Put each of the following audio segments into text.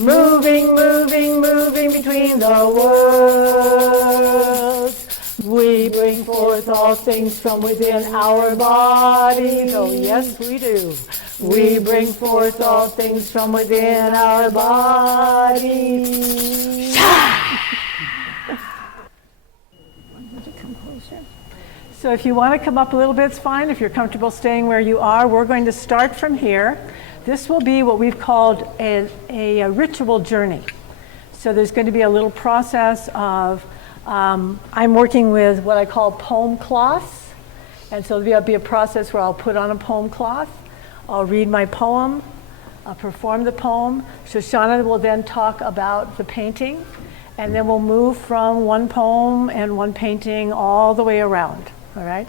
moving, moving, moving between the worlds. We bring forth all things from within our bodies. Oh, yes, we do. We bring forth all things from within our bodies. So if you want to come up a little bit, it's fine. If you're comfortable staying where you are, we're going to start from here. This will be what we've called a ritual journey. So there's going to be a little process of, I'm working with what I call poem cloths. And so there'll be a process where I'll put on a poem cloth. I'll read my poem, I'll perform the poem. Shoshanah will then talk about the painting. And then we'll move from one poem and one painting all the way around. All right?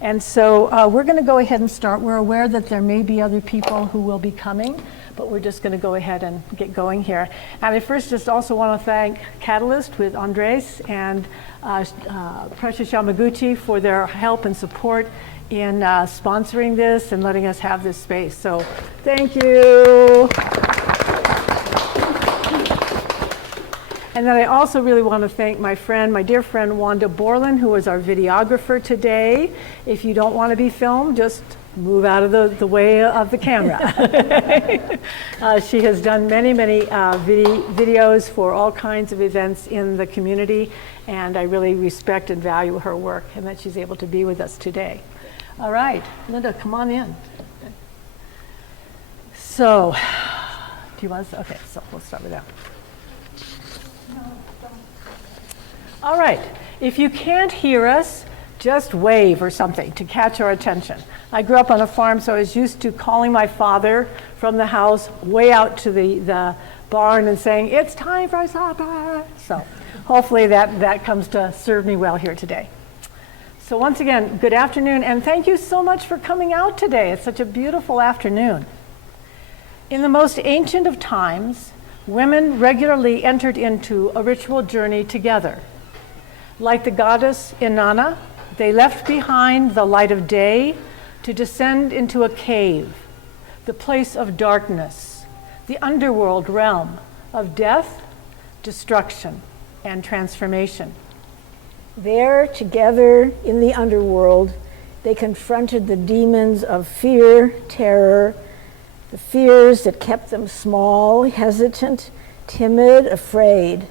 And so we're going to go ahead and start. We're aware that there may be other people who will be coming, but we're just going to go ahead and get going here. And I first just also want to thank Catalyst with Andres and Precious Yamaguchi for their help and support in sponsoring this and letting us have this space. So thank you. And then I also really want to thank my dear friend Wanda Borland, who is our videographer today. If you don't want to be filmed, just move out of the way of the camera. She has done many videos for all kinds of events in the community, and I really respect and value her work and that she's able to be with us today. All right, Linda, come on in. So, do you want to, okay, so we'll start with that. All right, if you can't hear us, just wave or something to catch our attention. I grew up on a farm, so I was used to calling my father from the house way out to the barn and saying, "It's time for supper." So hopefully that comes to serve me well here today. So once again, good afternoon, and thank you so much for coming out today. It's such a beautiful afternoon. In the most ancient of times, women regularly entered into a ritual journey together. Like the goddess Inanna, they left behind the light of day to descend into a cave, the place of darkness, the underworld realm of death, destruction, and transformation. There, together in the underworld, they confronted the demons of fear, terror, the fears that kept them small, hesitant, timid, afraid.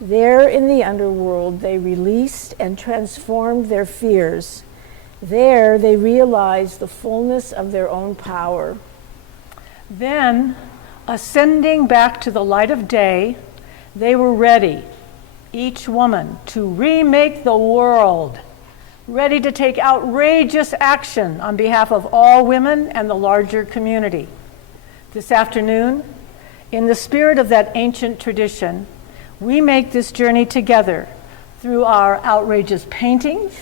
There in the underworld, they released and transformed their fears. There, they realized the fullness of their own power. Then, ascending back to the light of day, they were ready, each woman, to remake the world, ready to take outrageous action on behalf of all women and the larger community. This afternoon, in the spirit of that ancient tradition, we make this journey together through our outrageous paintings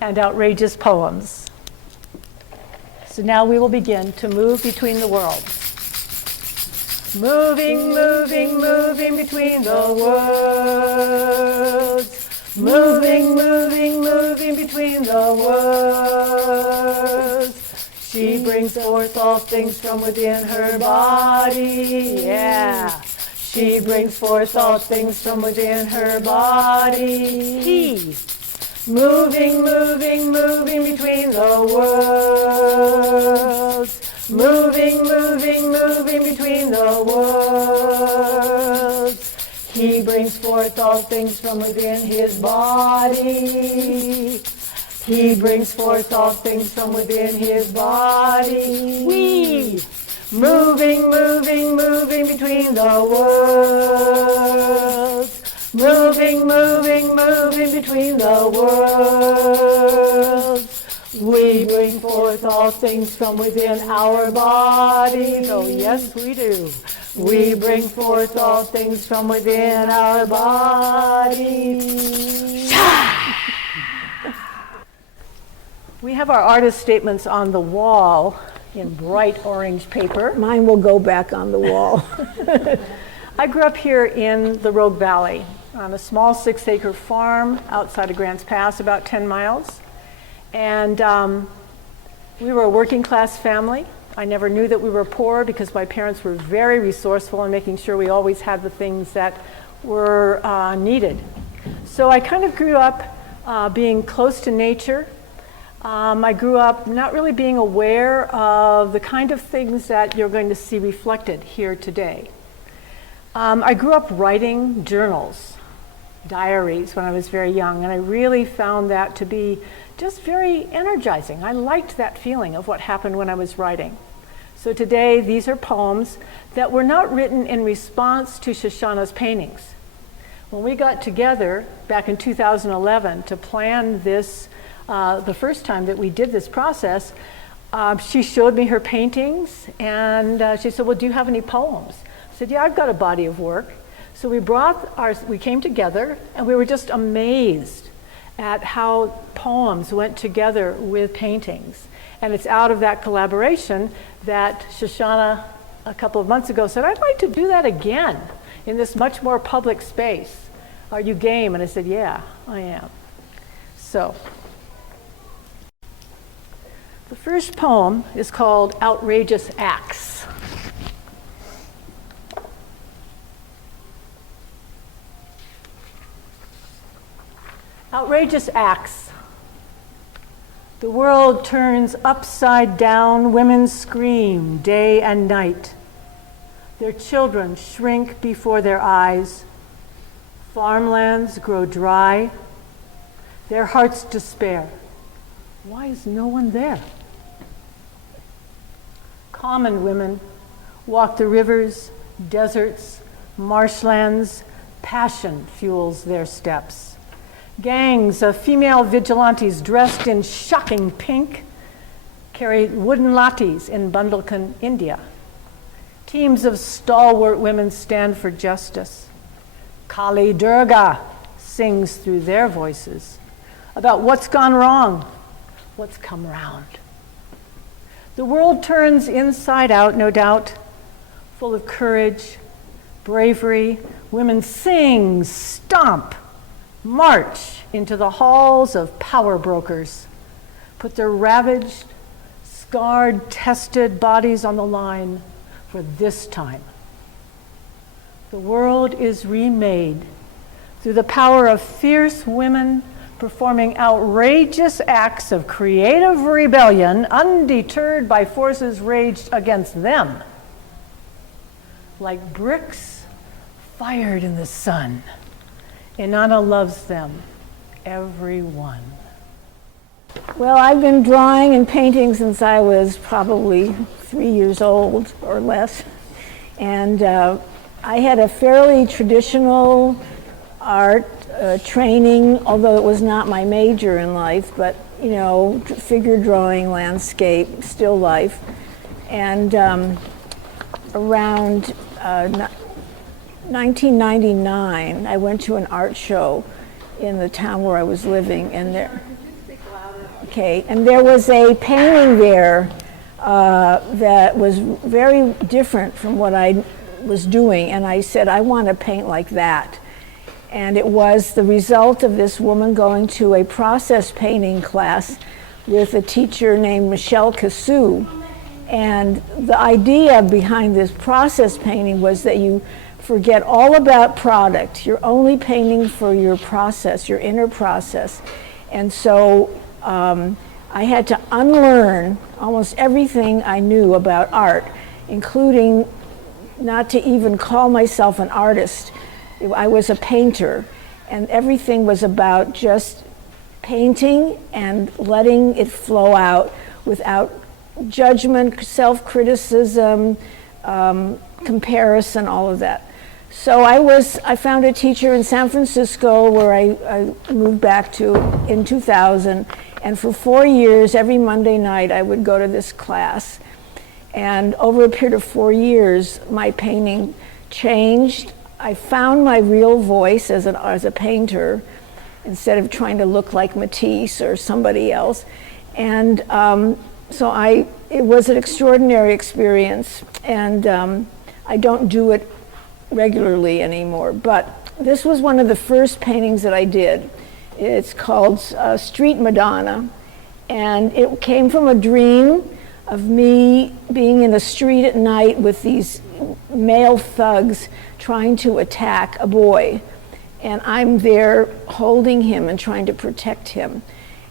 and outrageous poems. So now we will begin to move between the worlds. Moving, moving, moving between the worlds. Moving, moving, moving between the worlds. She brings forth all things from within her body. Yeah. She brings forth all things from within her body. He. Moving, moving, moving between the worlds. Moving, moving, moving between the worlds. He brings forth all things from within his body. He brings forth all things from within his body. We. Moving, moving, moving between the worlds. Moving, moving, moving between the worlds. We bring forth all things from within our bodies. Oh, yes, we do. We bring forth all things from within our bodies. We have our artist statements on the wall in bright orange paper. Mine will go back on the wall. I grew up here in the Rogue Valley on a small 6-acre farm outside of Grants Pass, about 10 miles. And we were a working class family. I never knew that we were poor because my parents were very resourceful in making sure we always had the things that were needed. So I kind of grew up being close to nature. I grew up not really being aware of the kind of things that you're going to see reflected here today. I grew up writing journals, diaries, when I was very young, and I really found that to be just very energizing. I liked that feeling of what happened when I was writing. So today, these are poems that were not written in response to Shoshanah's paintings. When we got together back in 2011 to plan this, the first time that we did this process, she showed me her paintings, and she said, well, do you have any poems? I said, yeah, I've got a body of work. So we came together, and we were just amazed at how poems went together with paintings. And it's out of that collaboration that Shoshanah, a couple of months ago, said, I'd like to do that again in this much more public space. Are you game? And I said, yeah, I am. So, the first poem is called Outrageous Acts. Outrageous acts. The world turns upside down, women scream day and night. Their children shrink before their eyes. Farmlands grow dry. Their hearts despair. Why is no one there? Common women walk the rivers, deserts, marshlands. Passion fuels their steps. Gangs of female vigilantes dressed in shocking pink carry wooden lathis in Bundelkhand, India. Teams of stalwart women stand for justice. Kali Durga sings through their voices about what's gone wrong, what's come round. The world turns inside out, no doubt, full of courage, bravery. Women sing, stomp, march into the halls of power brokers, put their ravaged, scarred, tested bodies on the line for this time. The world is remade through the power of fierce women performing outrageous acts of creative rebellion, undeterred by forces raged against them. Like bricks fired in the sun, Inanna loves them, every one. Well, I've been drawing and painting since I was probably 3 years old or less. And I had a fairly traditional art training, although it was not my major in life, but, you know, figure drawing, landscape, still life. And around 1999, I went to an art show in the town where I was living, and there was a painting there that was very different from what I was doing, and I said, I want to paint like that. And it was the result of this woman going to a process painting class with a teacher named Michelle Cassou. And the idea behind this process painting was that you forget all about product. You're only painting for your process, your inner process. And so I had to unlearn almost everything I knew about art, including not to even call myself an artist. I was a painter, and everything was about just painting and letting it flow out without judgment, self-criticism, comparison, all of that. So I found a teacher in San Francisco where I moved back to in 2000, and for 4 years, every Monday night, I would go to this class. And over a period of 4 years, my painting changed. I found my real voice as a painter, instead of trying to look like Matisse or somebody else. And it was an extraordinary experience, and I don't do it regularly anymore. But this was one of the first paintings that I did. It's called Street Madonna, and it came from a dream of me being in the street at night with these male thugs trying to attack a boy. And I'm there holding him and trying to protect him.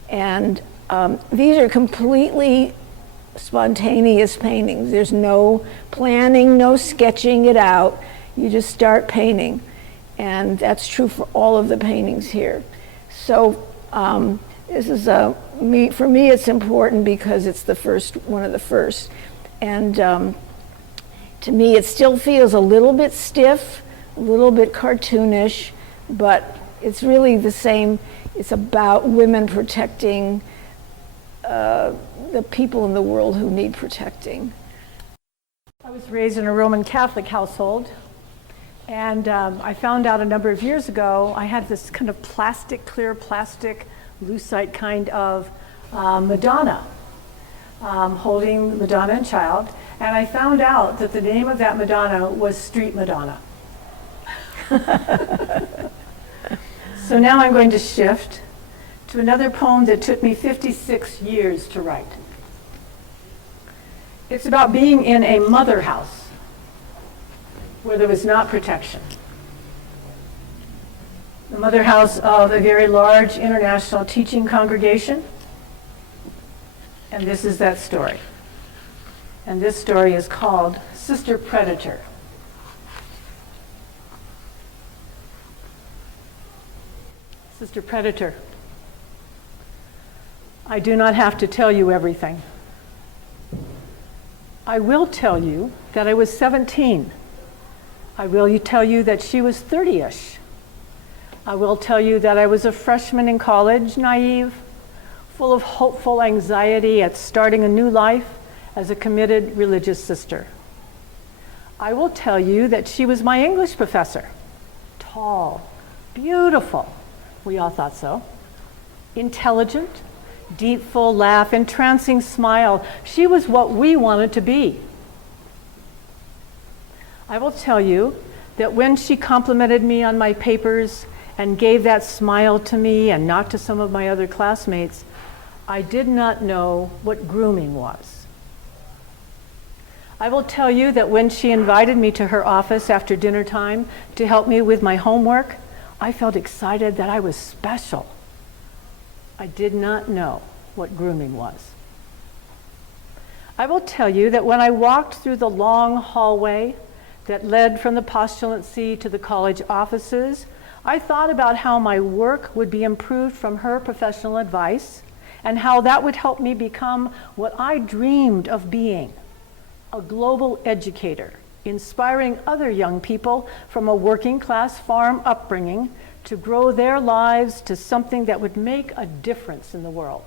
And these are completely spontaneous paintings. There's no planning, no sketching it out. You just start painting. And that's true for all of the paintings here. So this is for me it's important because it's the first, one of the first. And to me it still feels a little bit stiff, a little bit cartoonish, but it's really the same. It's about women protecting the people in the world who need protecting. I was raised in a Roman Catholic household, and I found out a number of years ago I had this kind of clear plastic, lucite kind of Madonna, holding Madonna and child, and I found out that the name of that Madonna was Street Madonna. So now I'm going to shift to another poem that took me 56 years to write. It's about being in a mother house where there was not protection. The mother house of a very large international teaching congregation. And this is that story. And this story is called Sister Predator. Sister Predator. I do not have to tell you everything. I will tell you that I was 17. I will tell you that she was 30-ish. I will tell you that I was a freshman in college, naive, full of hopeful anxiety at starting a new life as a committed religious sister. I will tell you that she was my English professor. Tall, beautiful, we all thought so. Intelligent, deep, full laugh, entrancing smile. She was what we wanted to be. I will tell you that when she complimented me on my papers and gave that smile to me and not to some of my other classmates, I did not know what grooming was. I will tell you that when she invited me to her office after dinner time to help me with my homework, I felt excited that I was special. I did not know what grooming was. I will tell you that when I walked through the long hallway that led from the postulancy to the college offices, I thought about how my work would be improved from her professional advice and how that would help me become what I dreamed of being, a global educator, inspiring other young people from a working class farm upbringing to grow their lives to something that would make a difference in the world.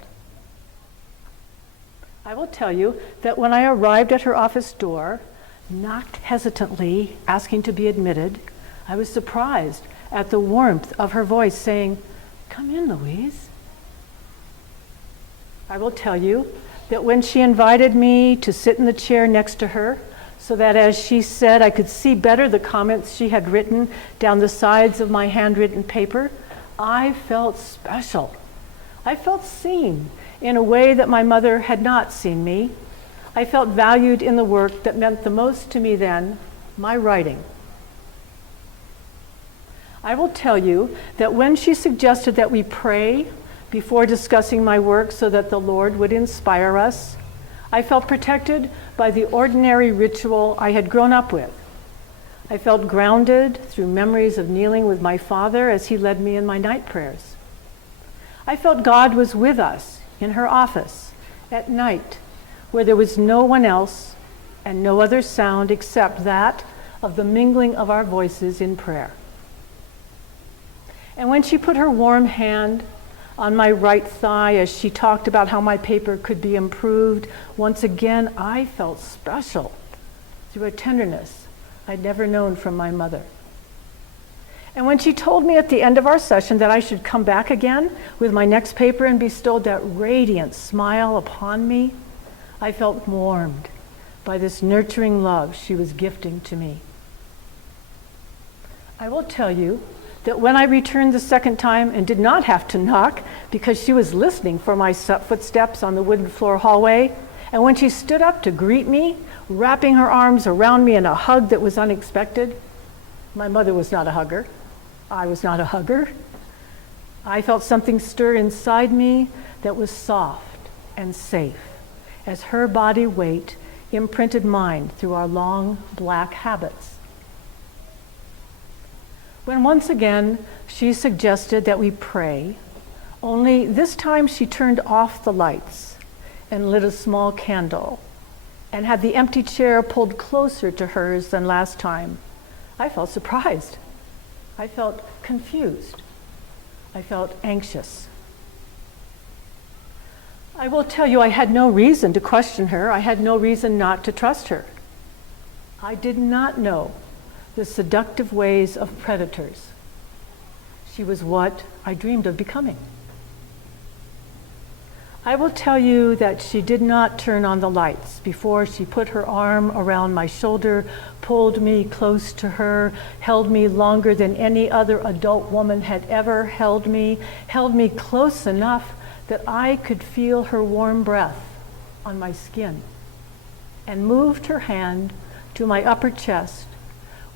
I will tell you that when I arrived at her office door, knocked hesitantly, asking to be admitted, I was surprised at the warmth of her voice saying, "Come in, Louise." I will tell you that when she invited me to sit in the chair next to her, so that, as she said, I could see better the comments she had written down the sides of my handwritten paper, I felt special. I felt seen in a way that my mother had not seen me. I felt valued in the work that meant the most to me then, my writing. I will tell you that when she suggested that we pray before discussing my work so that the Lord would inspire us, I felt protected by the ordinary ritual I had grown up with. I felt grounded through memories of kneeling with my father as he led me in my night prayers. I felt God was with us in her office at night, where there was no one else and no other sound except that of the mingling of our voices in prayer. And when she put her warm hand on my right thigh as she talked about how my paper could be improved, once again I felt special through a tenderness I'd never known from my mother. And when she told me at the end of our session that I should come back again with my next paper and bestowed that radiant smile upon me, I felt warmed by this nurturing love she was gifting to me. I will tell you that when I returned the second time and did not have to knock because she was listening for my footsteps on the wooden floor hallway, And when she stood up to greet me, wrapping her arms around me in a hug that was unexpected, my mother was not a hugger. I was not a hugger. I felt something stir inside me that was soft and safe, as her body weight imprinted mine through our long black habits. When once again she suggested that we pray, only this time she turned off the lights and lit a small candle and had the empty chair pulled closer to hers than last time, I felt surprised. I felt confused. I felt anxious. I will tell you, I had no reason to question her. I had no reason not to trust her. I did not know the seductive ways of predators. She was what I dreamed of becoming. I will tell you that she did not turn on the lights before she put her arm around my shoulder, pulled me close to her, held me longer than any other adult woman had ever held me close enough that I could feel her warm breath on my skin, and moved her hand to my upper chest,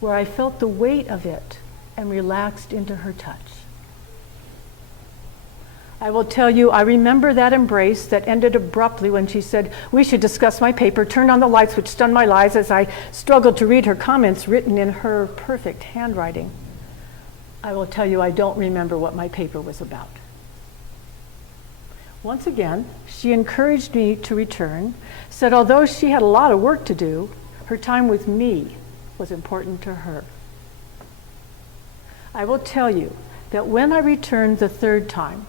where I felt the weight of it and relaxed into her touch. I will tell you, I remember that embrace that ended abruptly when she said, "We should discuss my paper," turned on the lights, which stunned my eyes as I struggled to read her comments written in her perfect handwriting. I will tell you, I don't remember what my paper was about. Once again, she encouraged me to return, said although she had a lot of work to do, her time with me was important to her. I will tell you that when I returned the third time,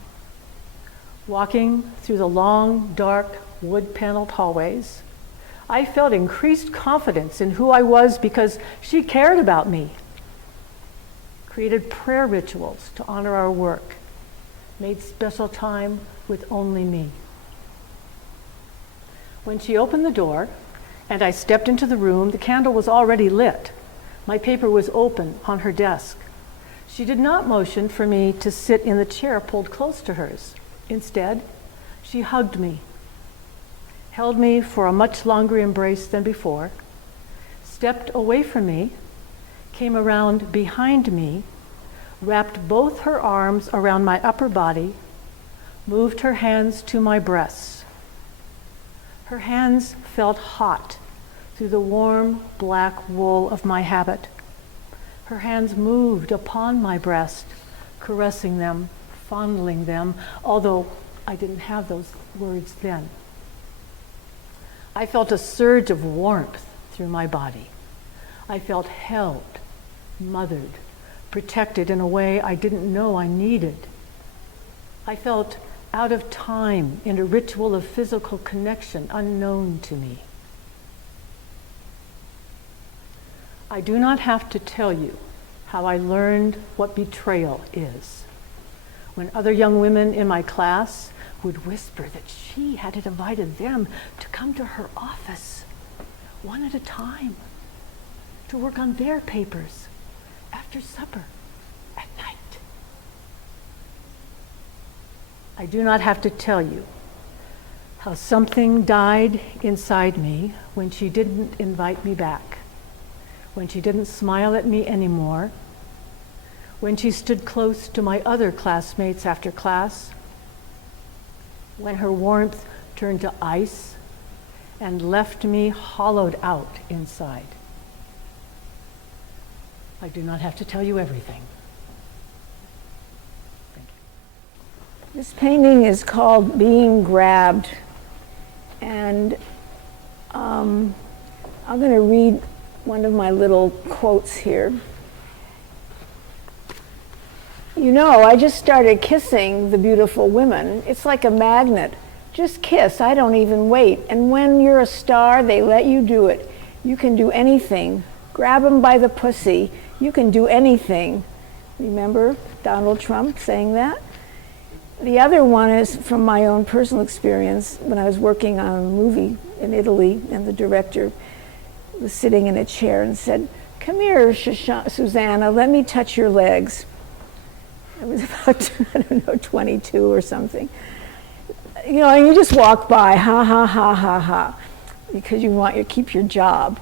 walking through the long, dark, wood-paneled hallways, I felt increased confidence in who I was because she cared about me, created prayer rituals to honor our work, made special time with only me. When she opened the door and I stepped into the room, the candle was already lit. My paper was open on her desk. She did not motion for me to sit in the chair pulled close to hers. Instead, she hugged me, held me for a much longer embrace than before, stepped away from me, came around behind me, wrapped both her arms around my upper body, moved her hands to my breasts. Her hands felt hot through the warm black wool of my habit. Her hands moved upon my breast, caressing them, fondling them, although I didn't have those words then. I felt a surge of warmth through my body. I felt held, mothered, protected in a way I didn't know I needed. I felt out of time in a ritual of physical connection unknown to me. I do not have to tell you how I learned what betrayal is. When other young women in my class would whisper that she had invited them to come to her office, one at a time, to work on their papers after supper at night. I do not have to tell you how something died inside me when she didn't invite me back, when she didn't smile at me anymore, when she stood close to my other classmates after class, when her warmth turned to ice and left me hollowed out inside. I do not have to tell you everything. Thank you. This painting is called Being Grabbed, and I'm going to read one of my little quotes here. You know, I just started kissing the beautiful women. It's like a magnet. Just kiss, I don't even wait. And when you're a star, they let you do it. You can do anything. Grab them by the pussy. You can do anything. Remember Donald Trump saying that? The other one is from my own personal experience when I was working on a movie in Italy, and the director was sitting in a chair and said, "Come here, Susanna, let me touch your legs." I was about, I don't know, 22 or something. and you just walk by, ha, ha, ha, ha, ha, because you want to keep your job.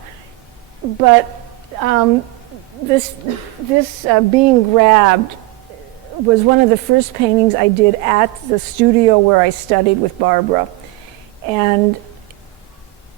But this being grabbed was one of the first paintings I did at the studio where I studied with Barbara. And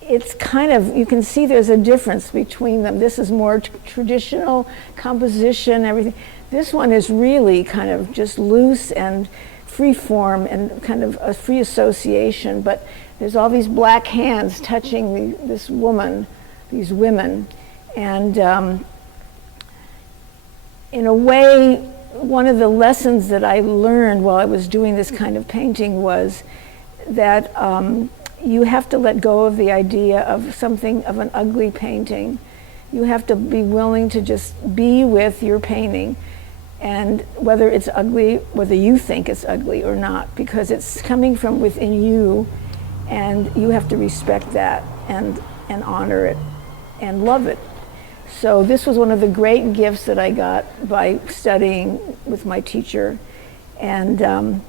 it's kind of, you can see there's a difference between them. This is more traditional composition, everything. This one is really kind of just loose and free form and kind of a free association, but there's all these black hands touching this woman, these women. And in a way, one of the lessons that I learned while I was doing this kind of painting was that you have to let go of the idea of something of an ugly painting. You have to be willing to just be with your painting, and whether it's ugly, whether you think it's ugly or not, because it's coming from within you, and you have to respect that and honor it and love it. So this was one of the great gifts that I got by studying with my teacher. And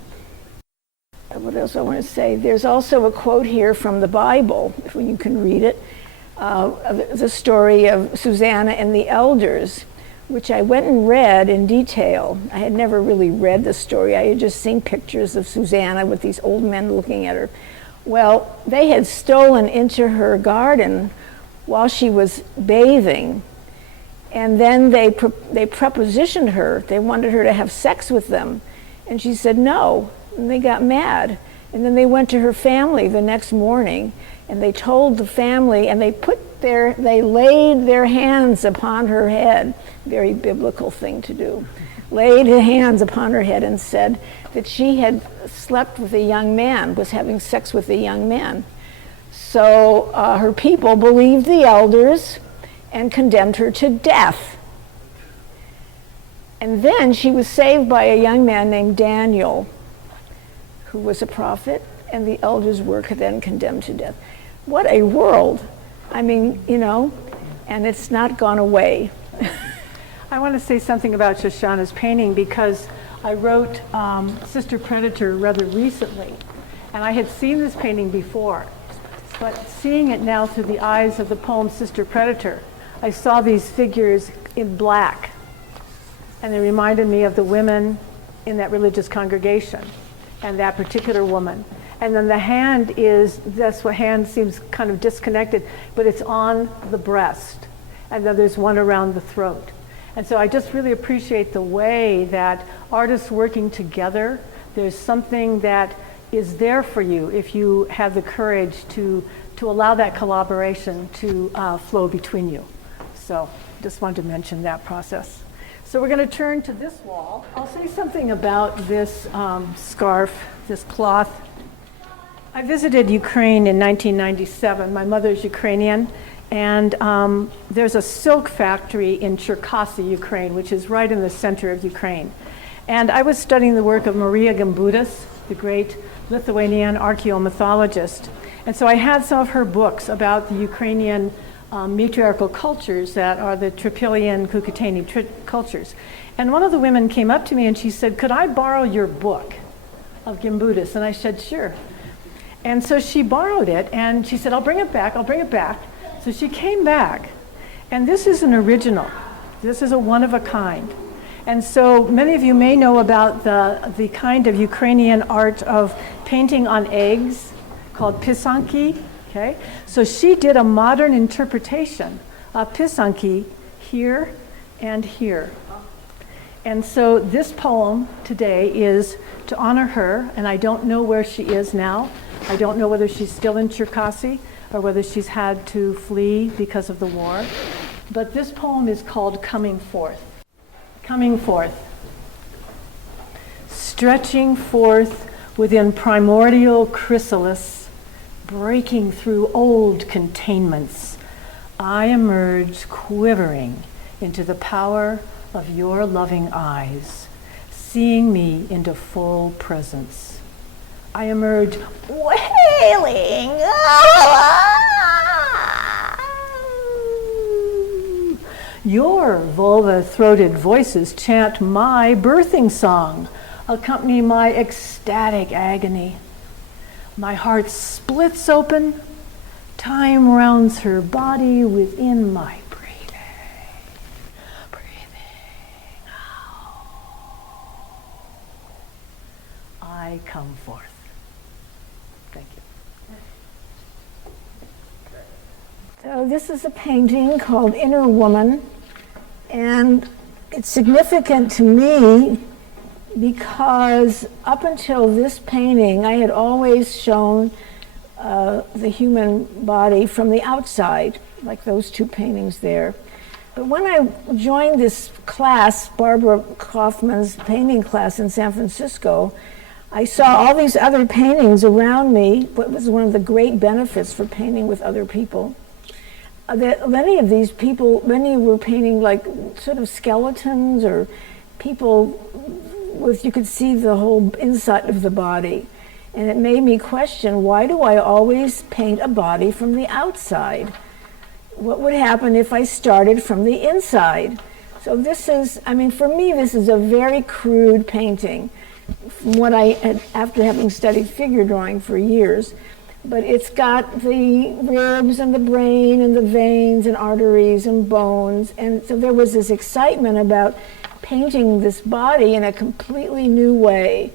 what else I want to say? There's also a quote here from the Bible, if you can read it, the story of Susanna and the elders, which I went and read in detail. I had never really read the story. I had just seen pictures of Susanna with these old men looking at her. Well, they had stolen into her garden while she was bathing, and then they prepositioned her. They wanted her to have sex with them, and she said no, and they got mad. And then they went to her family the next morning, and they told the family, and they laid their hands upon her head. Very biblical thing to do. Laid hands upon her head and said that she had slept with a young man, was having sex with a young man. So her people believed the elders and condemned her to death. And then she was saved by a young man named Daniel, who was a prophet, and the elders were then condemned to death. What a world. I mean, and it's not gone away. I want to say something about Shoshanah's painting because I wrote Sister Predator rather recently, and I had seen this painting before, but seeing it now through the eyes of the poem Sister Predator, I saw these figures in black, and they reminded me of the women in that religious congregation and that particular woman. And then the hand hand seems kind of disconnected, but it's on the breast, and then there's one around the throat. And so I just really appreciate the way that artists working together, there's something that is there for you if you have the courage to allow that collaboration to flow between you. So just wanted to mention that process. So we're going to turn to this wall. I'll say something about this scarf, this cloth. I visited Ukraine in 1997. My mother's Ukrainian, and there's a silk factory in Cherkasy, Ukraine, which is right in the center of Ukraine. And I was studying the work of Maria Gimbutas, the great Lithuanian archaeomythologist. And so I had some of her books about the Ukrainian matriarchal cultures that are the Tripilian Kukutani cultures. And one of the women came up to me and she said, "Could I borrow your book of Gimbutas?" And I said, "Sure." And so she borrowed it and she said, I'll bring it back. So she came back, and this is an original. This is a one of a kind. And so many of you may know about the kind of Ukrainian art of painting on eggs called pisanki. Okay? So she did a modern interpretation of pisanki here and here. And so this poem today is to honor her, and I don't know where she is now. I don't know whether she's still in Cherkasy or whether she's had to flee because of the war. But this poem is called Coming Forth. Coming forth. Stretching forth within primordial chrysalis, breaking through old containments, I emerge quivering into the power of your loving eyes, seeing me into full presence. I emerge wailing. Your vulva-throated voices chant my birthing song, accompany my ecstatic agony. My heart splits open. Time rounds her body within my breathing. Breathing out. I come forth. Thank you. So this is a painting called Inner Woman, and it's significant to me because up until this painting, I had always shown the human body from the outside, like those two paintings there. But when I joined this class, Barbara Kaufman's painting class in San Francisco, I saw all these other paintings around me. What was one of the great benefits for painting with other people? That many of these people, many were painting like sort of skeletons or people with, you could see the whole inside of the body. And it made me question, why do I always paint a body from the outside? What would happen if I started from the inside? So this is, I mean, for me, this is a very crude painting from what I had, after having studied figure drawing for years. But it's got the ribs and the brain and the veins and arteries and bones. And so there was this excitement about painting this body in a completely new way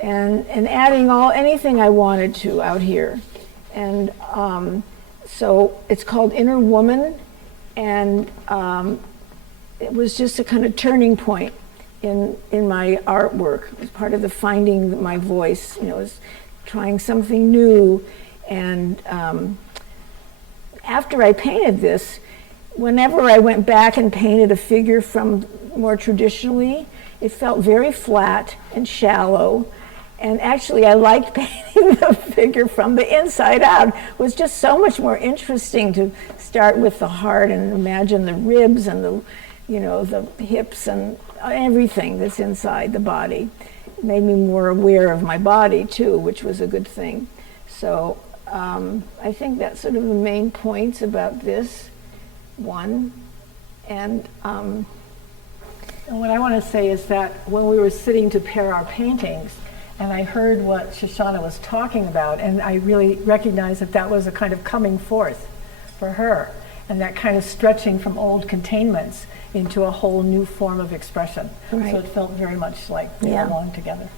and adding anything I wanted to out here. And so it's called Inner Woman, and it was just a kind of turning point in my artwork. It was part of the finding my voice, you know, was trying something new. And after I painted this, whenever I went back and painted a figure from more traditionally, it felt very flat and shallow. And actually, I liked painting the figure from the inside out. It was just so much more interesting to start with the heart and imagine the ribs and the, you know, the hips and everything that's inside the body. It made me more aware of my body too, which was a good thing. So I think that's sort of the main points about this one. And what I want to say is that when we were sitting to pair our paintings, and I heard what Shoshanah was talking about, and I really recognized that that was a kind of coming forth for her, and that kind of stretching from old containments into a whole new form of expression. Right. So it felt very much like we belonged together.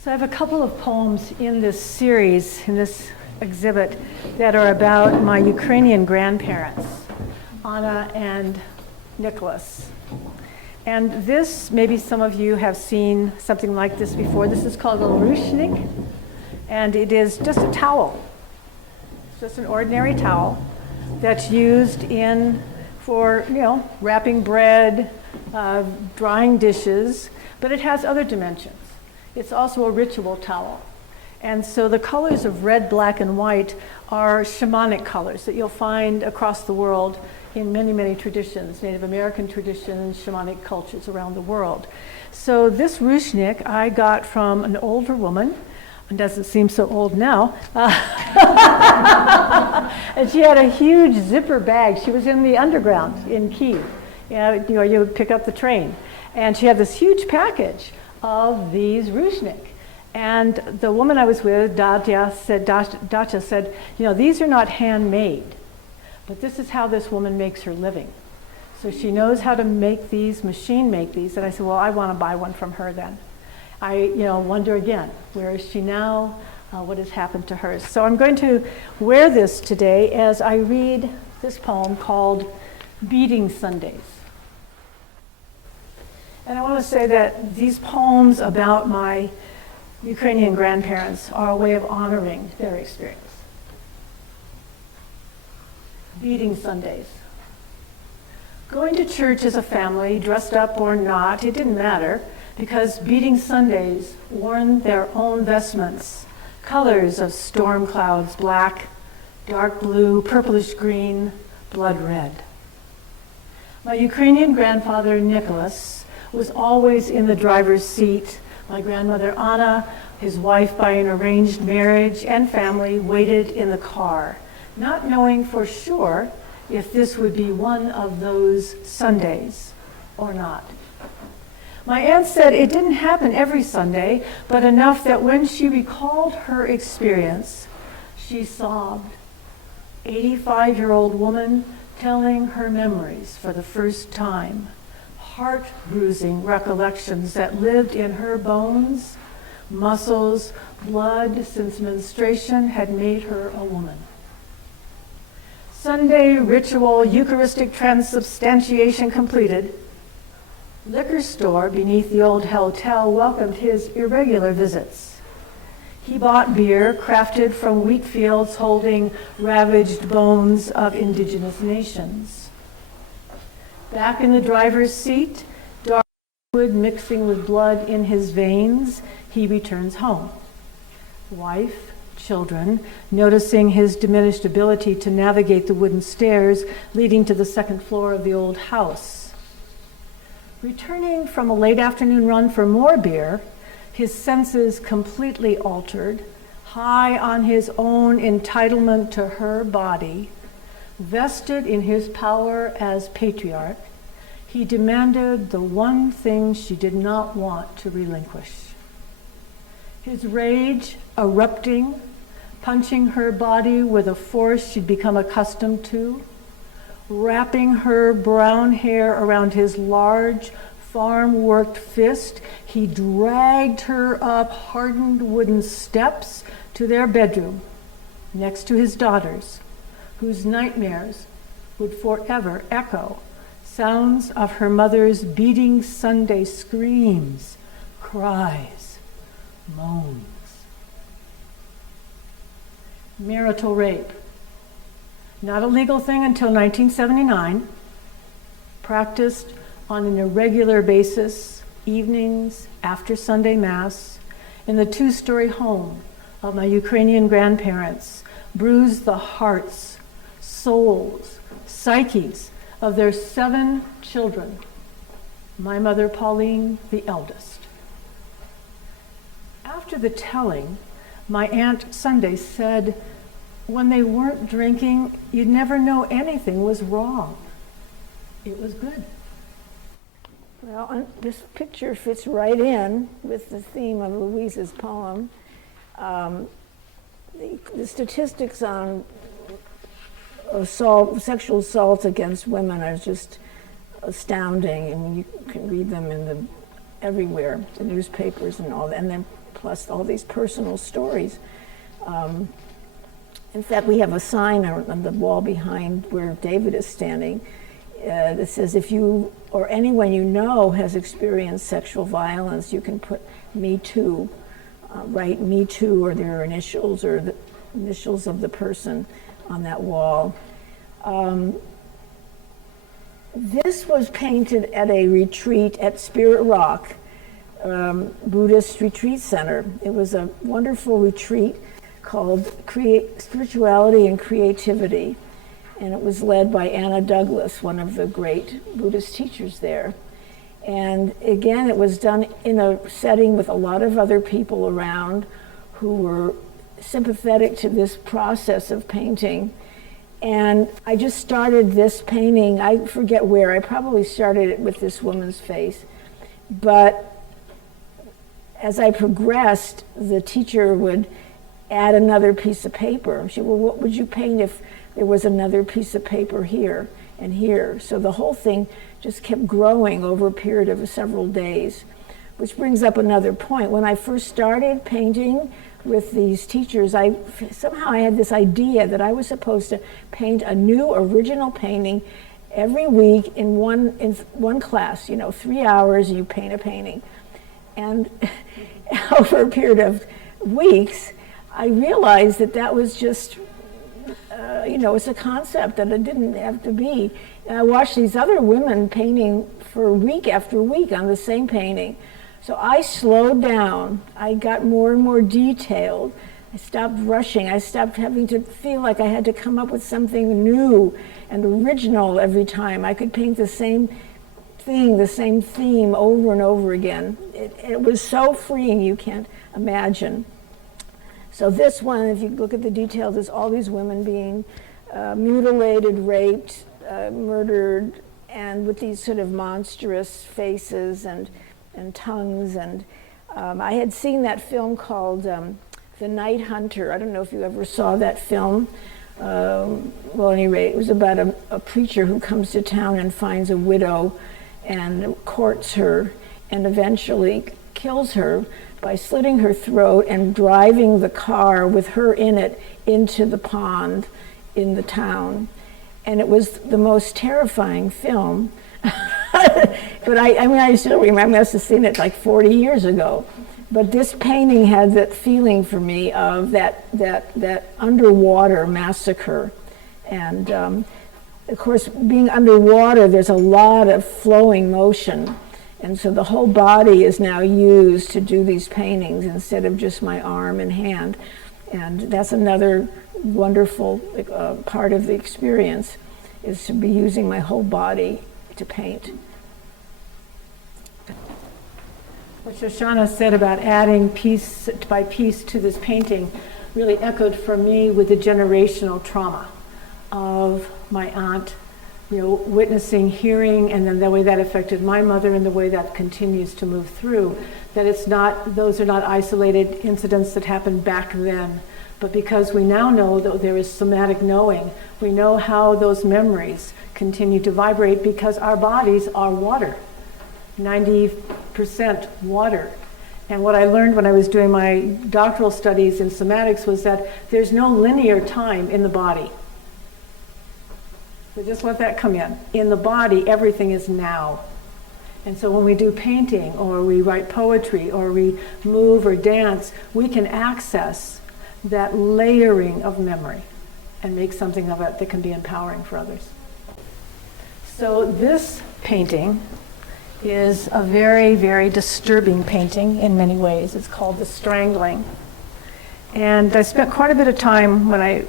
So I have a couple of poems in this series, in this exhibit, that are about my Ukrainian grandparents, Anna and Nicholas. And this, maybe some of you have seen something like this before. This is called a ruchnik, and it is just a towel. It's just an ordinary towel that's used for, you know, wrapping bread, drying dishes, but it has other dimensions. It's also a ritual towel. And so the colors of red, black, and white are shamanic colors that you'll find across the world in many, many traditions, Native American traditions, shamanic cultures around the world. So this ruchnik I got from an older woman, and doesn't seem so old now. And she had a huge zipper bag. She was in the underground in Kyiv. You know, you would pick up the train. And she had this huge package of these ruchnik. And the woman I was with, Dacia said, you know, these are not handmade. But this is how this woman makes her living. So she knows how to make these, machine make these. And I said, well, I want to buy one from her then. I, you know, wonder again, where is she now? What has happened to her? So I'm going to wear this today as I read this poem called Beating Sundays. And I want to say that these poems about my Ukrainian grandparents are a way of honoring their experience. Beating Sundays. Going to church as a family, dressed up or not, it didn't matter, because beating Sundays worn their own vestments, colors of storm clouds, black, dark blue, purplish green, blood red. My Ukrainian grandfather, Nicholas, was always in the driver's seat. My grandmother, Anna, his wife by an arranged marriage, and family waited in the car, not knowing for sure if this would be one of those Sundays or not. My aunt said it didn't happen every Sunday, but enough that when she recalled her experience, she sobbed. 85-year-old woman telling her memories for the first time, heart-bruising recollections that lived in her bones, muscles, blood since menstruation had made her a woman. Sunday ritual Eucharistic transubstantiation completed, liquor store beneath the old hotel welcomed his irregular visits. He bought beer crafted from wheat fields holding ravaged bones of indigenous nations. Back in the driver's seat, dark wood mixing with blood in his veins, he returns home. Wife, children, noticing his diminished ability to navigate the wooden stairs leading to the second floor of the old house. Returning from a late afternoon run for more beer, his senses completely altered, high on his own entitlement to her body, vested in his power as patriarch, he demanded the one thing she did not want to relinquish. His rage erupting, punching her body with a force she'd become accustomed to, wrapping her brown hair around his large, farm-worked fist, he dragged her up hardened wooden steps to their bedroom, next to his daughters, whose nightmares would forever echo sounds of her mother's beating Sunday screams, cries, moans. Marital rape. Not a legal thing until 1979, practiced on an irregular basis, evenings after Sunday Mass, in the two-story home of my Ukrainian grandparents, bruised the hearts, souls, psyches of their 7 children, my mother Pauline, the eldest. After the telling, my Aunt Sunday said, when they weren't drinking, you'd never know anything was wrong. It was good. Well, this picture fits right in with the theme of Louise's poem. The statistics on sexual assault against women are just astounding, and you can read them everywhere, the newspapers and all that, and then plus all these personal stories. In fact, we have a sign on the wall behind where David is standing that says, if you or anyone you know has experienced sexual violence, you can put Me Too, write Me Too or their initials or the initials of the person on that wall. This was painted at a retreat at Spirit Rock Buddhist Retreat Center. It was a wonderful retreat called Spirituality and Creativity, and it was led by Anna Douglas, one of the great Buddhist teachers there. And again, it was done in a setting with a lot of other people around who were sympathetic to this process of painting. And I just started this painting, I forget where, I probably started it with this woman's face. But as I progressed, the teacher would add another piece of paper. She said, well, what would you paint if there was another piece of paper here and here? So the whole thing just kept growing over a period of several days, which brings up another point. When I first started painting with these teachers, somehow I had this idea that I was supposed to paint a new original painting every week in one class, 3 hours, you paint a painting. And over a period of weeks, I realized that was just, it's a concept that it didn't have to be. And I watched these other women painting for week after week on the same painting. So I slowed down. I got more and more detailed. I stopped rushing. I stopped having to feel like I had to come up with something new and original every time. I could paint the same thing, the same theme over and over again. It was so freeing, you can't imagine. So this one, if you look at the details, there's all these women being mutilated, raped, murdered, and with these sort of monstrous faces. And and tongues. And I had seen that film called The Night Hunter. I don't know if you ever saw that film. Well, at any rate, it was about a preacher who comes to town and finds a widow and courts her and eventually kills her by slitting her throat and driving the car with her in it into the pond in the town. And it was the most terrifying film. But I still remember, I must have seen it like 40 years ago. But this painting had that feeling for me of that underwater massacre. And of course, being underwater, there's a lot of flowing motion. And so the whole body is now used to do these paintings instead of just my arm and hand. And that's another wonderful part of the experience, is to be using my whole body to paint. What Shoshanah said about adding piece by piece to this painting really echoed for me with the generational trauma of my aunt, witnessing, hearing, and then the way that affected my mother and the way that continues to move through. That those are not isolated incidents that happened back then, but because we now know that there is somatic knowing, we know how those memories continue to vibrate because our bodies are water, 90% water. And what I learned when I was doing my doctoral studies in somatics was that there's no linear time in the body. So just let that come in. In the body, everything is now. And so when we do painting, or we write poetry, or we move or dance, we can access that layering of memory and make something of it that can be empowering for others. So this painting is a very, very disturbing painting in many ways. It's called The Strangling. And I spent quite a bit of time when I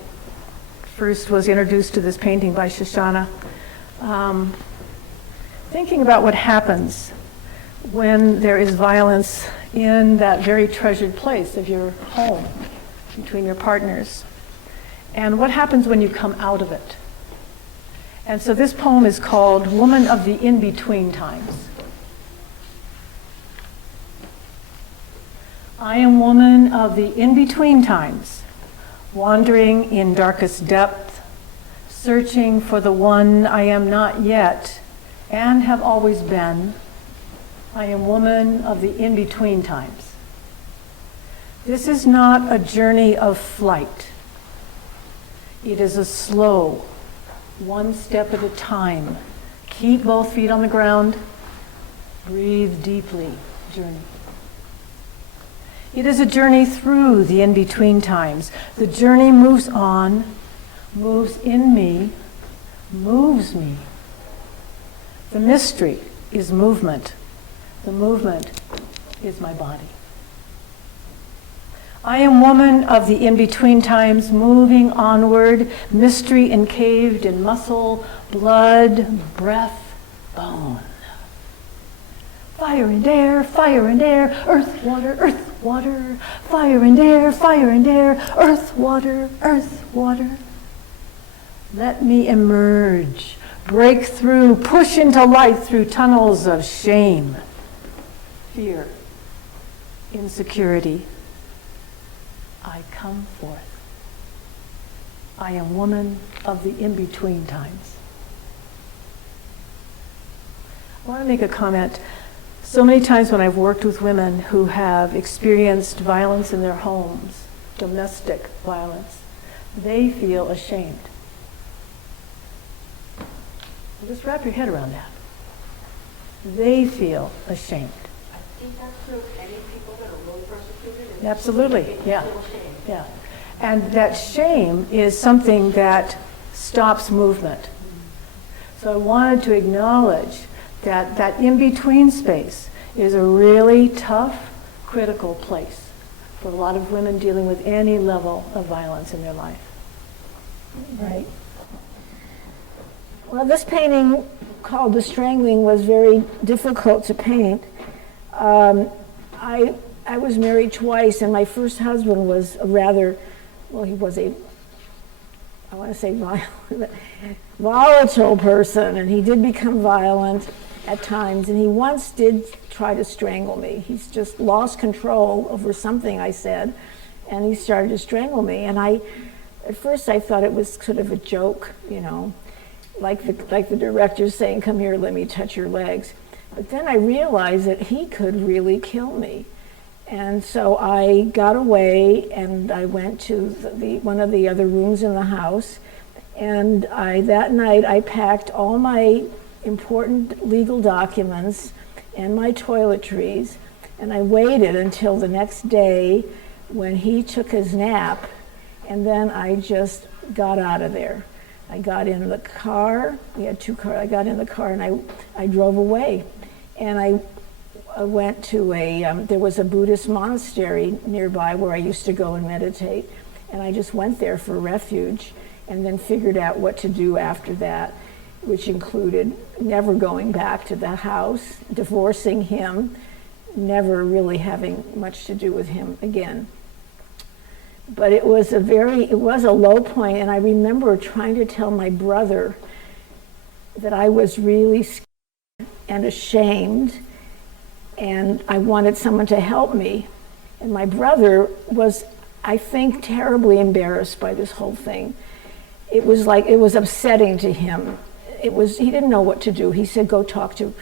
first was introduced to this painting by Shoshanah, thinking about what happens when there is violence in that very treasured place of your home, between your partners, and what happens when you come out of it. And so this poem is called Woman of the In-Between Times. I am woman of the in-between times, wandering in darkest depth, searching for the one I am not yet and have always been. I am woman of the in-between times. This is not a journey of flight. It is a slow, one step at a time. Keep both feet on the ground. Breathe deeply journey. It is a journey through the in-between times. The journey moves on, moves in me, moves me. The mystery is movement. The movement is my body. I am woman of the in-between times, moving onward, mystery encaved in muscle, blood, breath, bone. Fire and air, earth, water, fire and air, earth, water. Let me emerge, break through, push into light through tunnels of shame, fear, insecurity. I come forth. I am woman of the in-between times. I want to make a comment. So many times when I've worked with women who have experienced violence in their homes, domestic violence, they feel ashamed. Just wrap your head around that. They feel ashamed. I think that's true of any people that are really persecuted. Absolutely, yeah. Yeah. And that shame is something that stops movement. So I wanted to acknowledge that in-between space is a really tough, critical place for a lot of women dealing with any level of violence in their life. Right. Well, this painting called The Strangling was very difficult to paint. I was married twice, and my first husband was he was a, I want to say volatile person, and he did become violent. at times, and he once did try to strangle me. He's just lost control over something I said, and he started to strangle me. And at first I thought it was sort of a joke, you know, like the director saying, "Come here, let me touch your legs." But then I realized that he could really kill me. And so I got away and I went to one of the other rooms in the house. And that night I packed all my important legal documents and my toiletries. And I waited until the next day when he took his nap. And then I just got out of there. I got in the car. We had 2 cars. I got in the car and I drove away. And I went to there was a Buddhist monastery nearby where I used to go and meditate. And I just went there for refuge and then figured out what to do after that, which included never going back to the house, divorcing him, never really having much to do with him again. But it was a low point, and I remember trying to tell my brother that I was really scared and ashamed, and I wanted someone to help me. And my brother was, I think, terribly embarrassed by this whole thing. It was upsetting to him. He didn't know what to do. He said, "Go talk to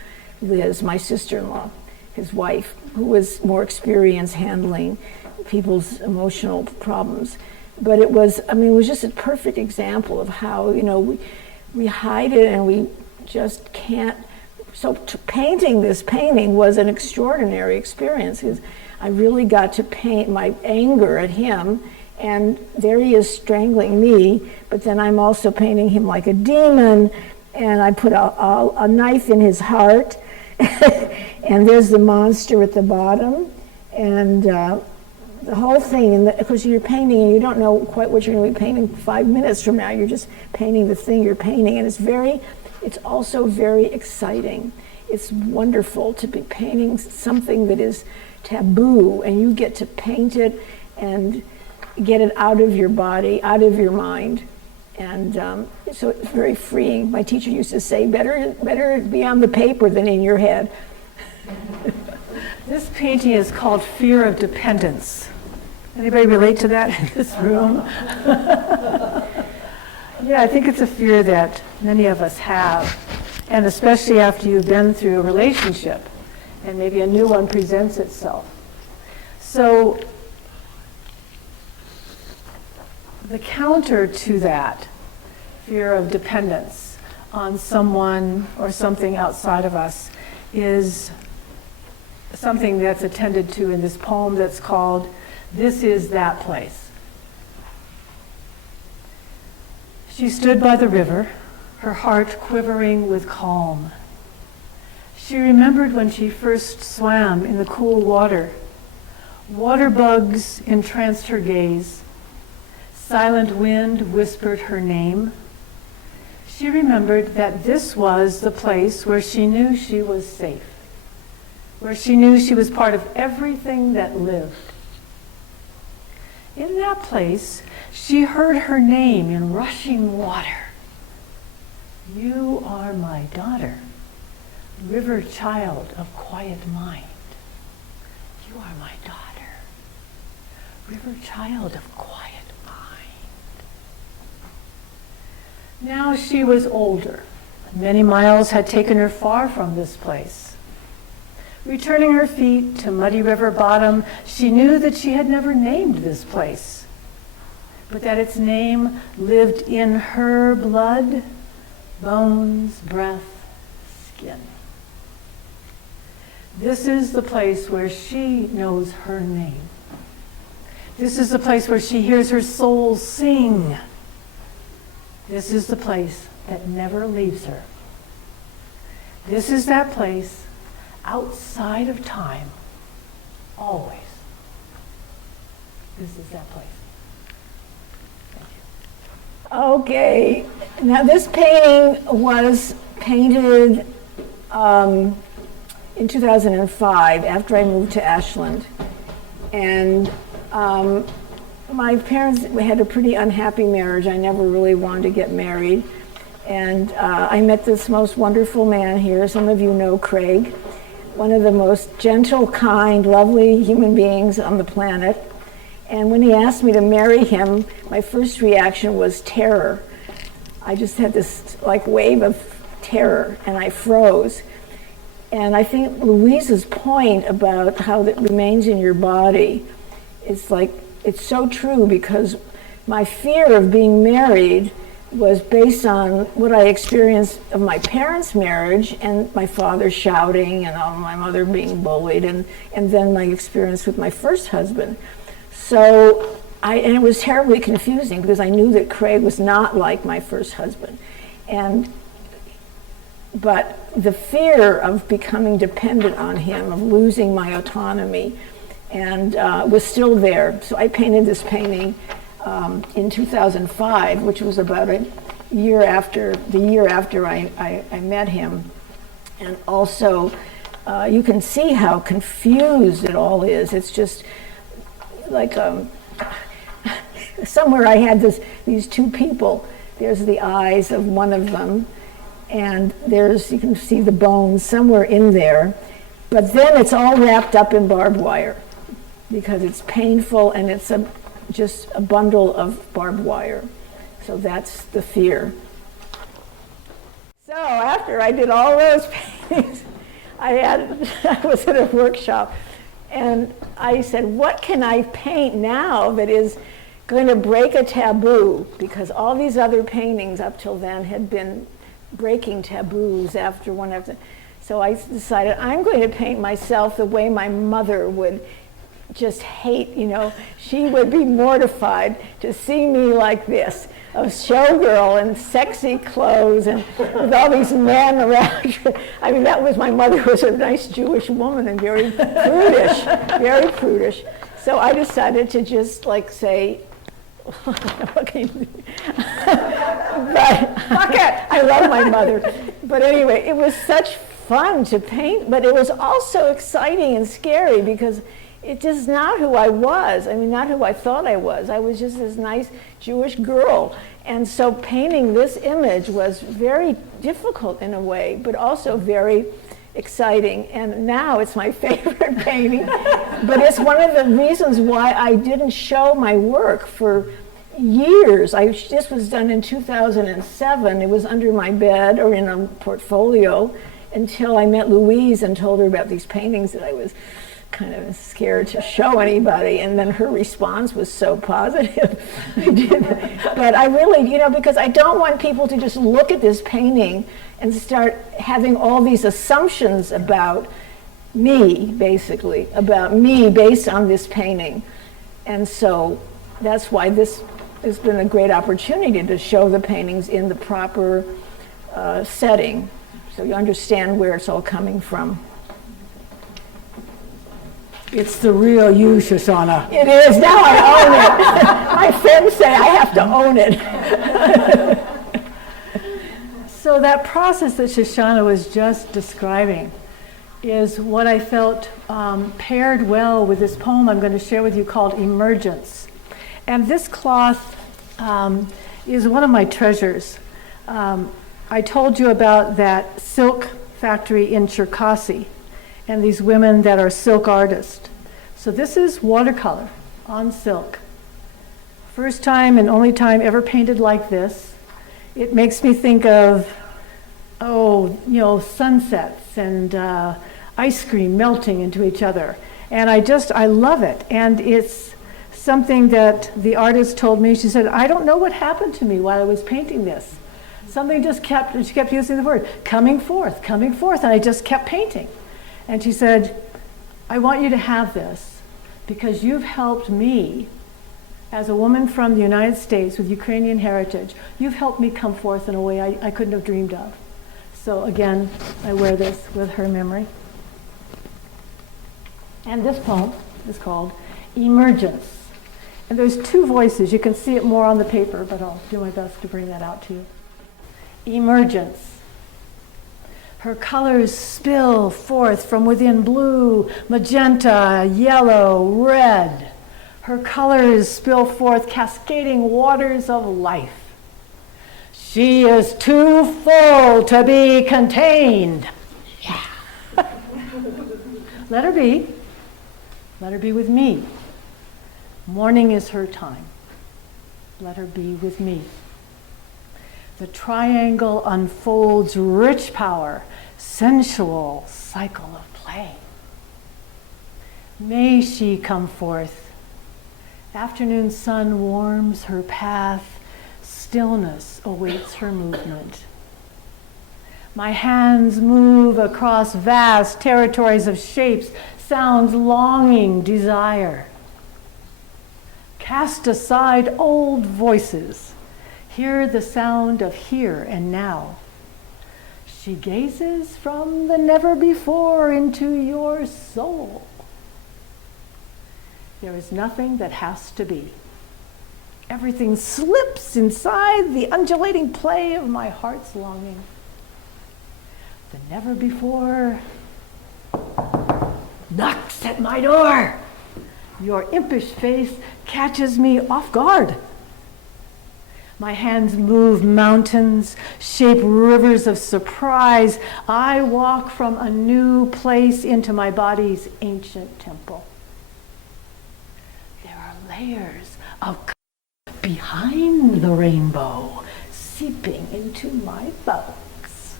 Liz, my sister-in-law," his wife, who was more experienced handling people's emotional problems. But it was just a perfect example of how, you know, we hide it and we just can't. So painting this painting was an extraordinary experience, because I really got to paint my anger at him, and there he is strangling me, but then I'm also painting him like a demon, and I put a knife in his heart, and there's the monster at the bottom, and the whole thing, and of course you're painting and you don't know quite what you're going to be painting 5 minutes from now. You're just painting the thing you're painting, and it's also very exciting. It's wonderful to be painting something that is taboo, and you get to paint it and get it out of your body, out of your mind. And so it's very freeing. My teacher used to say, better be on the paper than in your head. This painting is called Fear of Dependence. Anybody relate to that in this room? Yeah, I think it's a fear that many of us have, and especially after you've been through a relationship and maybe a new one presents itself. So the counter to that fear of dependence on someone or something outside of us is something that's attended to in this poem that's called "This Is That Place." She stood by the river, her heart quivering with calm. She remembered when she first swam in the cool water. Water bugs entranced her gaze. Silent wind whispered her name. She remembered that this was the place where she knew she was safe, where she knew she was part of everything that lived. In that place, she heard her name in rushing water. "You are my daughter, river child of quiet mind. You are my daughter, river child of quiet mind." Now she was older. Many miles had taken her far from this place. Returning her feet to muddy river bottom, she knew that she had never named this place, but that its name lived in her blood, bones, breath, skin. This is the place where she knows her name. This is the place where she hears her soul sing. This is the place that never leaves her. This is that place outside of time, always. This is that place. Thank you. Okay, now this painting was painted in 2005 after I moved to Ashland. And my parents had a pretty unhappy marriage. I never really wanted to get married. And I met this most wonderful man here. Some of you know Craig, one of the most gentle, kind, lovely human beings on the planet. And when he asked me to marry him, my first reaction was terror. I just had this like wave of terror, and I froze. And I think Louise's point about how that remains in your body is like, it's so true, because my fear of being married was based on what I experienced of my parents' marriage and my father shouting and my mother being bullied, and then my experience with my first husband. So and it was terribly confusing because I knew that Craig was not like my first husband. But the fear of becoming dependent on him, of losing my autonomy, and was still there. So I painted this painting in 2005, which was about the year after I met him. And also, you can see how confused it all is. It's just like somewhere I had these two people. There's the eyes of one of them, and you can see the bones somewhere in there. But then it's all wrapped up in barbed wire because it's painful, and it's just a bundle of barbed wire. So that's the fear. So after I did all those paintings, I was at a workshop, and I said, what can I paint now that is going to break a taboo? Because all these other paintings up till then had been breaking taboos after one after. So I decided I'm going to paint myself the way my mother would just hate, she would be mortified to see me like this, a showgirl in sexy clothes and with all these men around her. I mean, my mother was a nice Jewish woman and very prudish, very prudish. So I decided to just say, what can you do? But I love my mother. But anyway, it was such fun to paint, but it was also exciting and scary because it's just not who I was. I mean, not who I thought I was. I was just this nice Jewish girl. And so painting this image was very difficult in a way, but also very exciting. And now it's my favorite painting. But it's one of the reasons why I didn't show my work for years. This was done in 2007. It was under my bed or in a portfolio until I met Louise and told her about these paintings that I was kind of scared to show anybody, and then her response was so positive. But I really, because I don't want people to just look at this painting and start having all these assumptions about me, basically, about me based on this painting. And so that's why this has been a great opportunity to show the paintings in the proper setting, so you understand where it's all coming from. It's the real you, Shoshanah. It is. Now I own it. My friends say I have to own it. So that process that Shoshanah was just describing is what I felt paired well with this poem I'm going to share with you called Emergence. And this cloth is one of my treasures. I told you about that silk factory in Cherkasy and these women that are silk artists. So this is watercolor on silk. First time and only time ever painted like this. It makes me think of, sunsets and ice cream melting into each other. And I love it. And it's something that the artist told me. She said, I don't know what happened to me while I was painting this. Something just she kept using the word, coming forth, and I just kept painting. And she said, I want you to have this because you've helped me as a woman from the United States with Ukrainian heritage. You've helped me come forth in a way I couldn't have dreamed of. So again, I wear this with her memory. And this poem is called Emergence. And there's two voices. You can see it more on the paper, but I'll do my best to bring that out to you. Emergence. Her colors spill forth from within blue, magenta, yellow, red. Her colors spill forth cascading waters of life. She is too full to be contained. Yeah. Let her be. Let her be with me. Morning is her time. Let her be with me. The triangle unfolds rich power, sensual cycle of play. May she come forth. Afternoon sun warms her path. Stillness awaits her movement. My hands move across vast territories of shapes, sounds, longing, desire. Cast aside old voices. Hear the sound of here and now. She gazes from the never before into your soul. There is nothing that has to be. Everything slips inside the undulating play of my heart's longing. The never before knocks at my door. Your impish face catches me off guard. My hands move mountains, shape rivers of surprise. I walk from a new place into my body's ancient temple. There are layers of behind the rainbow, seeping into my bugs.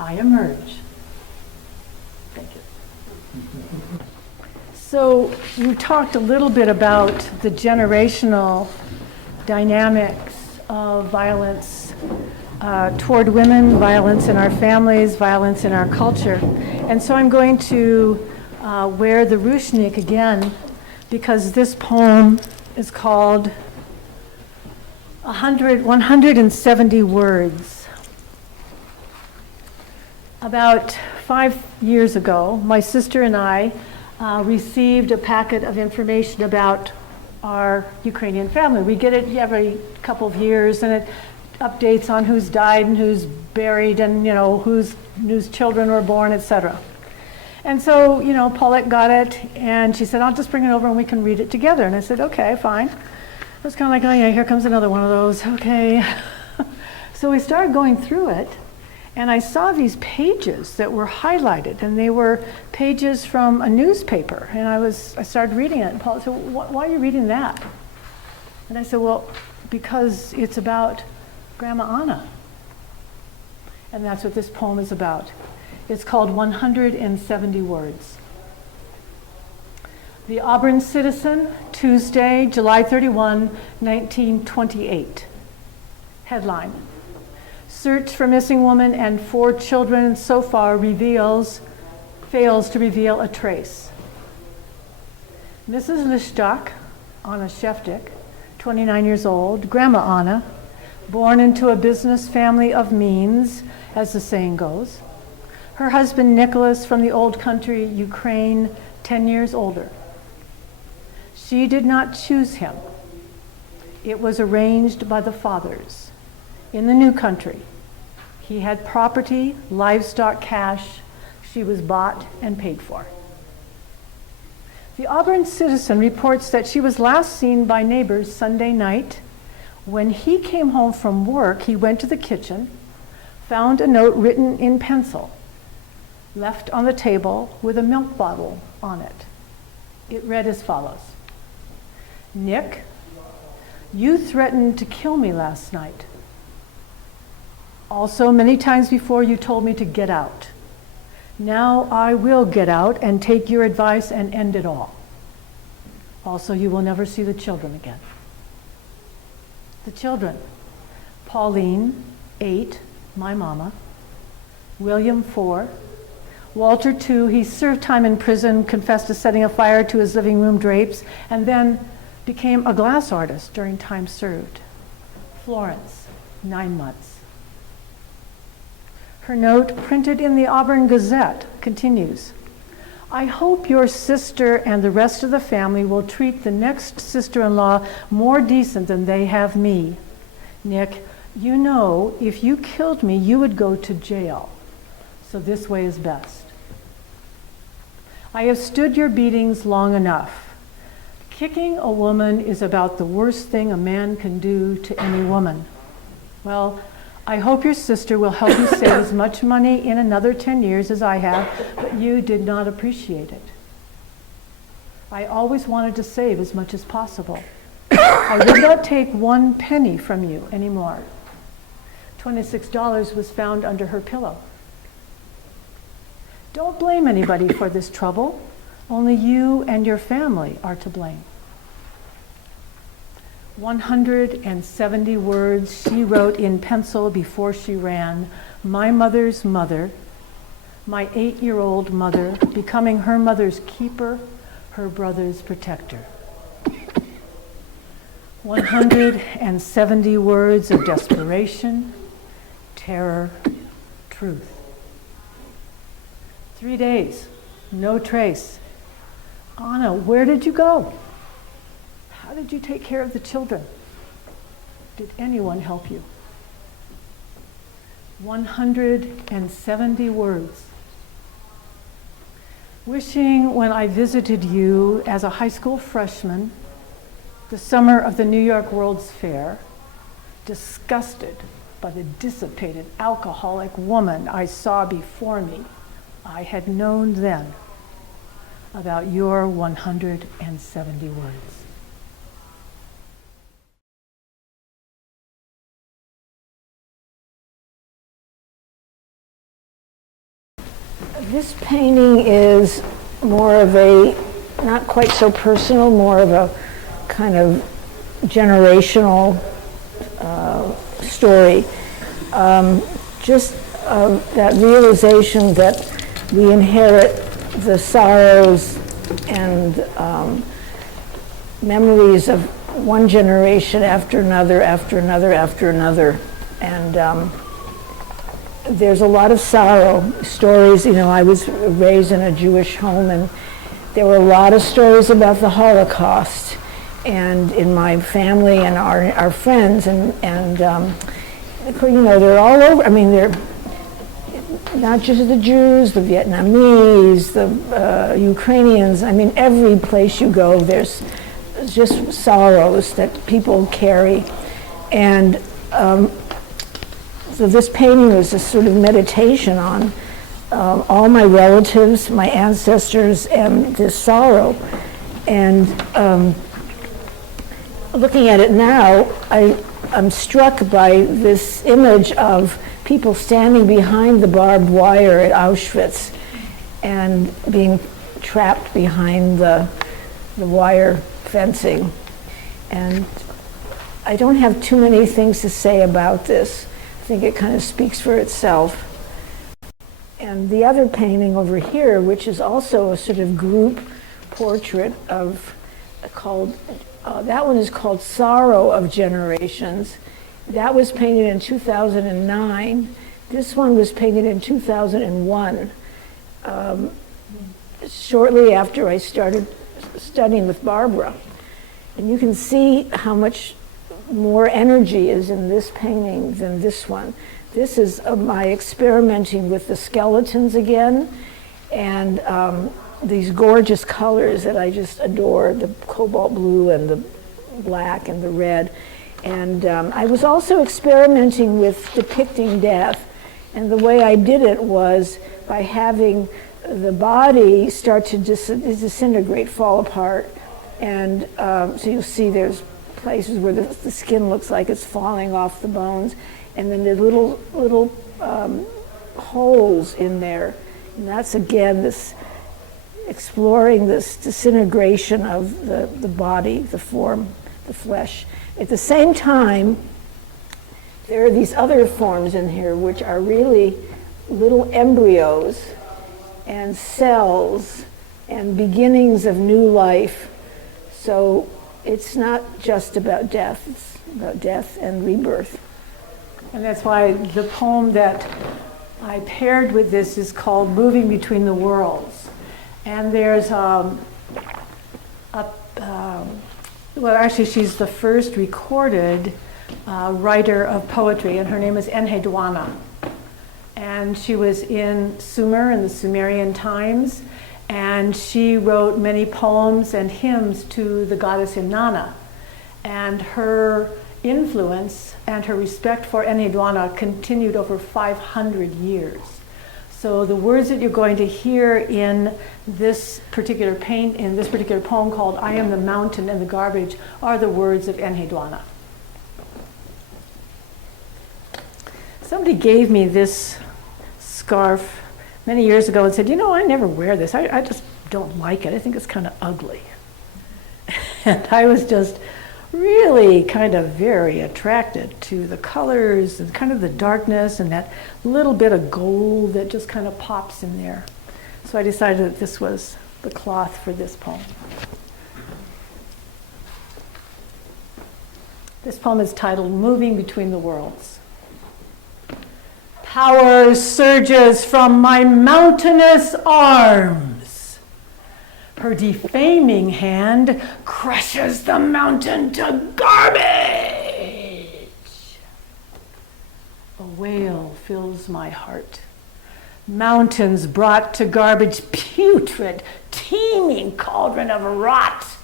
I emerge. Thank you. So you talked a little bit about the generational dynamics of violence toward women, violence in our families, violence in our culture. And so I'm going to wear the ruchnik again, because this poem is called 170 Words. About 5 years ago, my sister and I received a packet of information about our Ukrainian family. We get it every couple of years, and it updates on who's died and who's buried, and whose children were born, etc. And so, Paulette got it, and she said, I'll just bring it over and we can read it together. And I said, okay, fine. It was kind of like, oh yeah, here comes another one of those, okay. So we started going through it, and I saw these pages that were highlighted, and they were pages from a newspaper. And I started reading it, and Paulette said, why are you reading that? And I said, well, because it's about Grandma Anna. And that's what this poem is about. It's called 170 Words. The Auburn Citizen, Tuesday, July 31, 1928. Headline: Search for missing woman and 4 children so far fails to reveal a trace. Mrs. Lishtak, Anna Sheftik, 29 years old, Grandma Anna, born into a business family of means, as the saying goes. Her husband Nicholas, from the old country, Ukraine, 10 years older. She did not choose him. It was arranged by the fathers. In the new country, he had property, livestock, cash. She was bought and paid for. The Auburn Citizen reports that she was last seen by neighbors Sunday night. When he came home from work, he went to the kitchen, found a note written in pencil, left on the table with a milk bottle on it. It read as follows: Nick, you threatened to kill me last night. Also, many times before, you told me to get out. Now I will get out and take your advice and end it all. Also, you will never see the children again. The children: Pauline, 8, my mama; William, 4; Walter, 2, he served time in prison, confessed to setting a fire to his living room drapes, and then became a glass artist during time served. Florence, 9 months. Her note, printed in the Auburn Gazette, continues: I hope your sister and the rest of the family will treat the next sister-in-law more decent than they have me. Nick, you know, if you killed me, you would go to jail. So this way is best. I have stood your beatings long enough. Kicking a woman is about the worst thing a man can do to any woman. Well, I hope your sister will help you save as much money in another 10 years as I have, but you did not appreciate it. I always wanted to save as much as possible. I would not take 1 penny from you anymore. $26 was found under her pillow. Don't blame anybody for this trouble. Only you and your family are to blame. 170 words she wrote in pencil before she ran. My mother's mother, my 8-year-old mother, becoming her mother's keeper, her brother's protector. 170 words of desperation, terror, truth. 3 days, no trace. Anna, where did you go? How did you take care of the children? Did anyone help you? 170 words. Wishing when I visited you as a high school freshman, the summer of the New York World's Fair, disgusted by the dissipated alcoholic woman I saw before me, I had known then about your 170 words. This painting is more of a, not quite so personal, more of a kind of generational story. Just that realization that we inherit the sorrows and memories of one generation after another, after another, after another. And there's a lot of sorrow stories. You know, I was raised in a Jewish home, and there were a lot of stories about the Holocaust, and in my family and our friends, and you know, they're all over. I mean, they're not just the Jews, the Vietnamese, the Ukrainians. I mean, every place you go, there's just sorrows that people carry. And so this painting was a sort of meditation on all my relatives, my ancestors, and this sorrow. And looking at it now, I'm struck by this image of people standing behind the barbed wire at Auschwitz and being trapped behind the wire fencing. And I don't have too many things to say about this. I think it kind of speaks for itself. And the other painting over here, which is also a sort of group portrait of that one is called Sorrow of Generations. That was painted in 2009. This one was painted in 2001, shortly after I started studying with Barbara. And you can see how much more energy is in this painting than this one. This is my experimenting with the skeletons again, and these gorgeous colors that I just adore, the cobalt blue and the black and the red. And I was also experimenting with depicting death, and the way I did it was by having the body start to disintegrate, fall apart. And so you'll see there's places where the skin looks like it's falling off the bones, and then there's little holes in there. And that's, again, this exploring this disintegration of the body, the form, the flesh. At the same time, there are these other forms in here which are really little embryos and cells and beginnings of new life. So it's not just about death, it's about death and rebirth. And that's why the poem that I paired with this is called Moving Between the Worlds. And there's well, actually, she's the first recorded writer of poetry, and her name is Enheduanna. And she was in Sumer in the Sumerian times, and she wrote many poems and hymns to the goddess Inanna. And her influence and her respect for Enheduanna continued over 500 years. So the words that you're going to hear in this particular poem called I Am the Mountain and the Garbage are the words of Enheduanna. Somebody gave me this scarf many years ago and said, you know, I never wear this. I just don't like it. I think it's kind of ugly. And I was just really kind of very attracted to the colors and kind of the darkness and that little bit of gold that just kind of pops in there. So I decided that this was the cloth for this poem. This poem is titled Moving Between the Worlds. Power surges from my mountainous arms. Her defaming hand crushes the mountain to garbage. A wail fills my heart. Mountains brought to garbage, putrid, teeming cauldron of rot.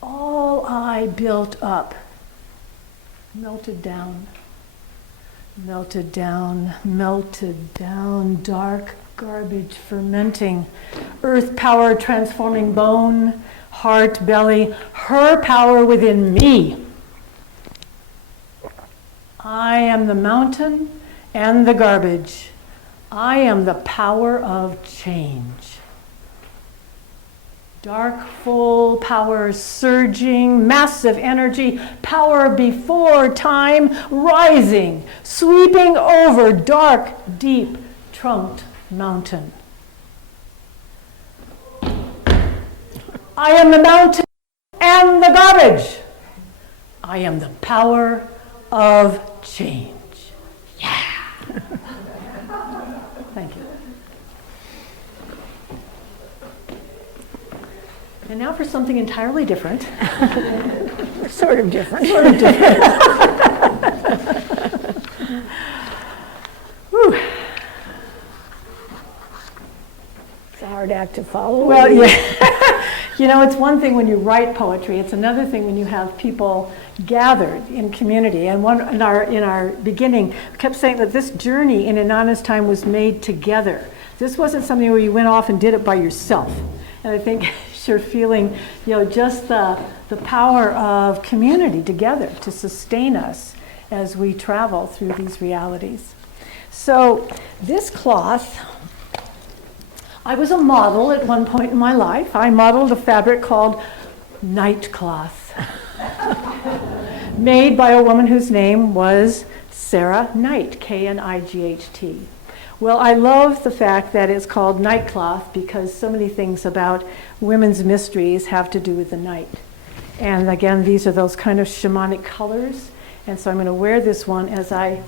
All I built up melted down. Melted down, dark garbage fermenting, earth power transforming bone, heart, belly, her power within me. I am the mountain and the garbage. I am the power of change. Dark, full power, surging, massive energy, power before time, rising, sweeping over dark, deep, trunked mountain. I am the mountain and the garbage. I am the power of change. Yeah. Thank you. And now for something entirely different. Sort of different. Whew. It's a hard act to follow. Well, yeah. You know, it's one thing when you write poetry. It's another thing when you have people gathered in community. And in our beginning, we kept saying that this journey in Inanna's time was made together. This wasn't something where you went off and did it by yourself. And I think you're feeling, you know, just the power of community together to sustain us as we travel through these realities. So this cloth, I was a model at one point in my life. I modeled a fabric called night cloth, made by a woman whose name was Sarah Knight, Knight. Well, I love the fact that it's called night cloth because so many things about women's mysteries have to do with the night. And again, these are those kind of shamanic colors. And so I'm going to wear this one as I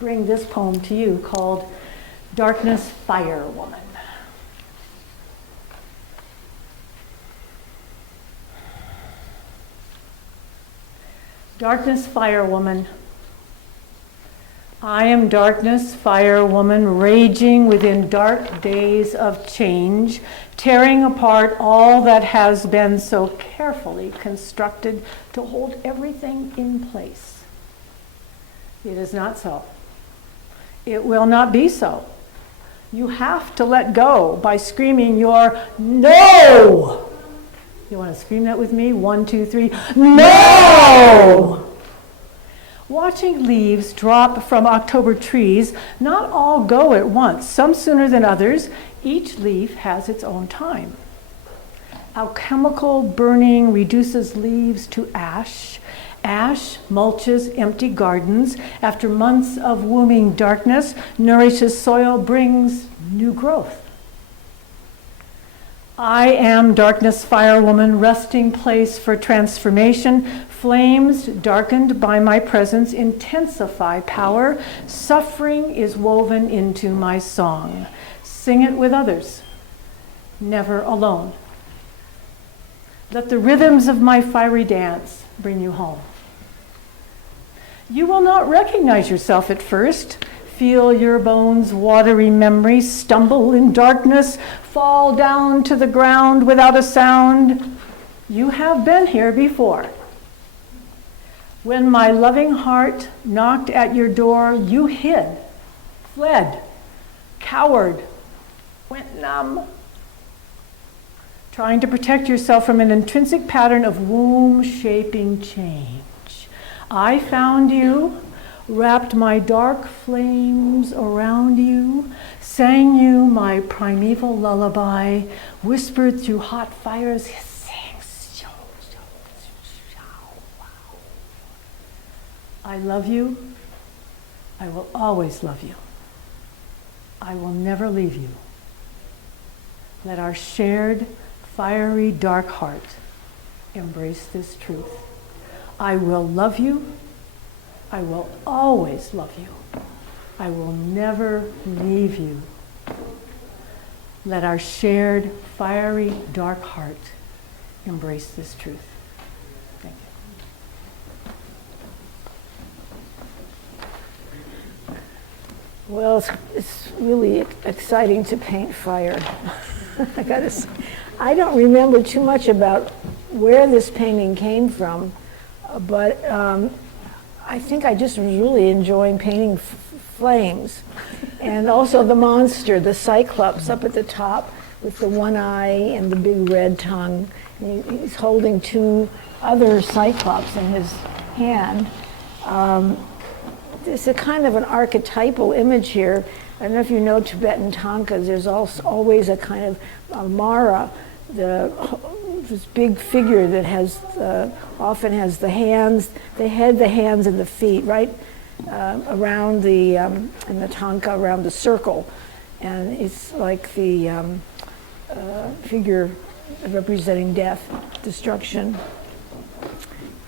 bring this poem to you called Darkness Fire Woman. Darkness Fire Woman. I am darkness, fire woman, raging within dark days of change, tearing apart all that has been so carefully constructed to hold everything in place. It is not so. It will not be so. You have to let go by screaming your no. You want to scream that with me? 1, 2, 3. No! Watching leaves drop from October trees, not all go at once, some sooner than others. Each leaf has its own time. Alchemical burning reduces leaves to ash. Ash mulches empty gardens. After months of woming darkness, nourishes soil, brings new growth. I am darkness fire woman, resting place for transformation. Flames darkened by my presence intensify power. Suffering is woven into my song. Sing it with others, never alone. Let the rhythms of my fiery dance bring you home. You will not recognize yourself at first. Feel your bones' watery memories stumble in darkness, fall down to the ground without a sound. You have been here before. When my loving heart knocked at your door, you hid, fled, cowered, went numb, trying to protect yourself from an intrinsic pattern of womb-shaping change. I found you, wrapped my dark flames around you, sang you my primeval lullaby, whispered through hot fires, hissing. I love you. I will always love you. I will never leave you. Let our shared fiery dark heart embrace this truth. I will love you. I will always love you. I will never leave you. Let our shared fiery dark heart embrace this truth. Thank you. Well, it's really exciting to paint fire. I gotta say, I don't remember too much about where this painting came from, but I think I just was really enjoying painting flames. And also the monster, the Cyclops up at the top with the one eye and the big red tongue. And he's holding two other Cyclops in his hand. It's a kind of an archetypal image here. I don't know if you know Tibetan tankas, there's also always a kind of Mara, this big figure that has often has the hands, the head, the hands, and the feet, right around the in the tanka, around the circle, and it's like the figure representing death, destruction.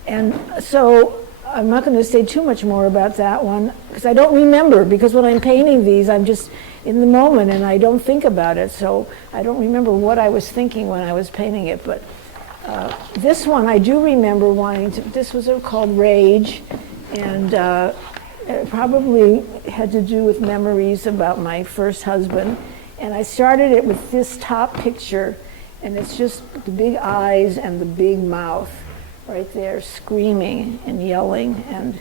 And so I'm not going to say too much more about that one because I don't remember, because when I'm painting these I'm just in the moment and I don't think about it, so I don't remember what I was thinking when I was painting it. But this one I do remember wanting to, this was called Rage, and it probably had to do with memories about my first husband. And I started it with this top picture, and it's just the big eyes and the big mouth right there screaming and yelling, and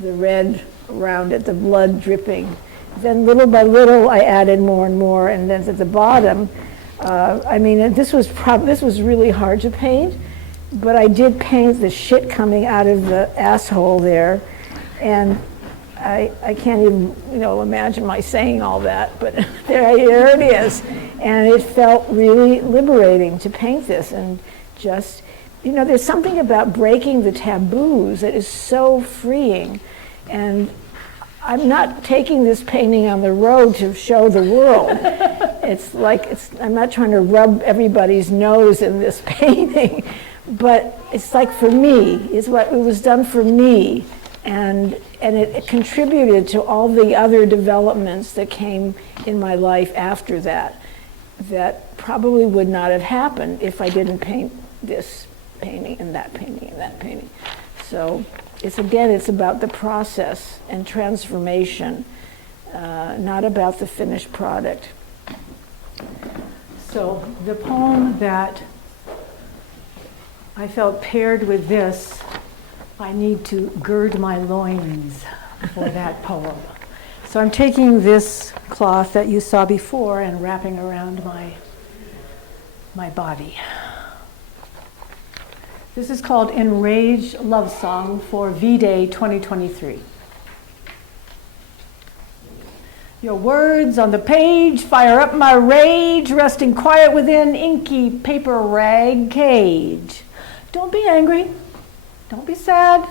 the red around it, the blood dripping. Then little by little I added more and more, and then at the bottom, I mean, this was really hard to paint, but I did paint the shit coming out of the asshole there, and I can't even, imagine my saying all that, but there it is. And it felt really liberating to paint this, and just, there's something about breaking the taboos that is so freeing. And I'm not taking this painting on the road to show the world. I'm not trying to rub everybody's nose in this painting, but it's like for me, it was done for me. And it contributed to all the other developments that came in my life after that probably would not have happened if I didn't paint this painting and that painting and that painting. So it's about the process and transformation, not about the finished product. So the poem that I felt paired with this, I need to gird my loins for that poem. So I'm taking this cloth that you saw before and wrapping around my body. This is called Enraged Love Song for V-Day 2023. Your words on the page fire up my rage, resting quiet within inky paper rag cage. Don't be angry. Don't be sad.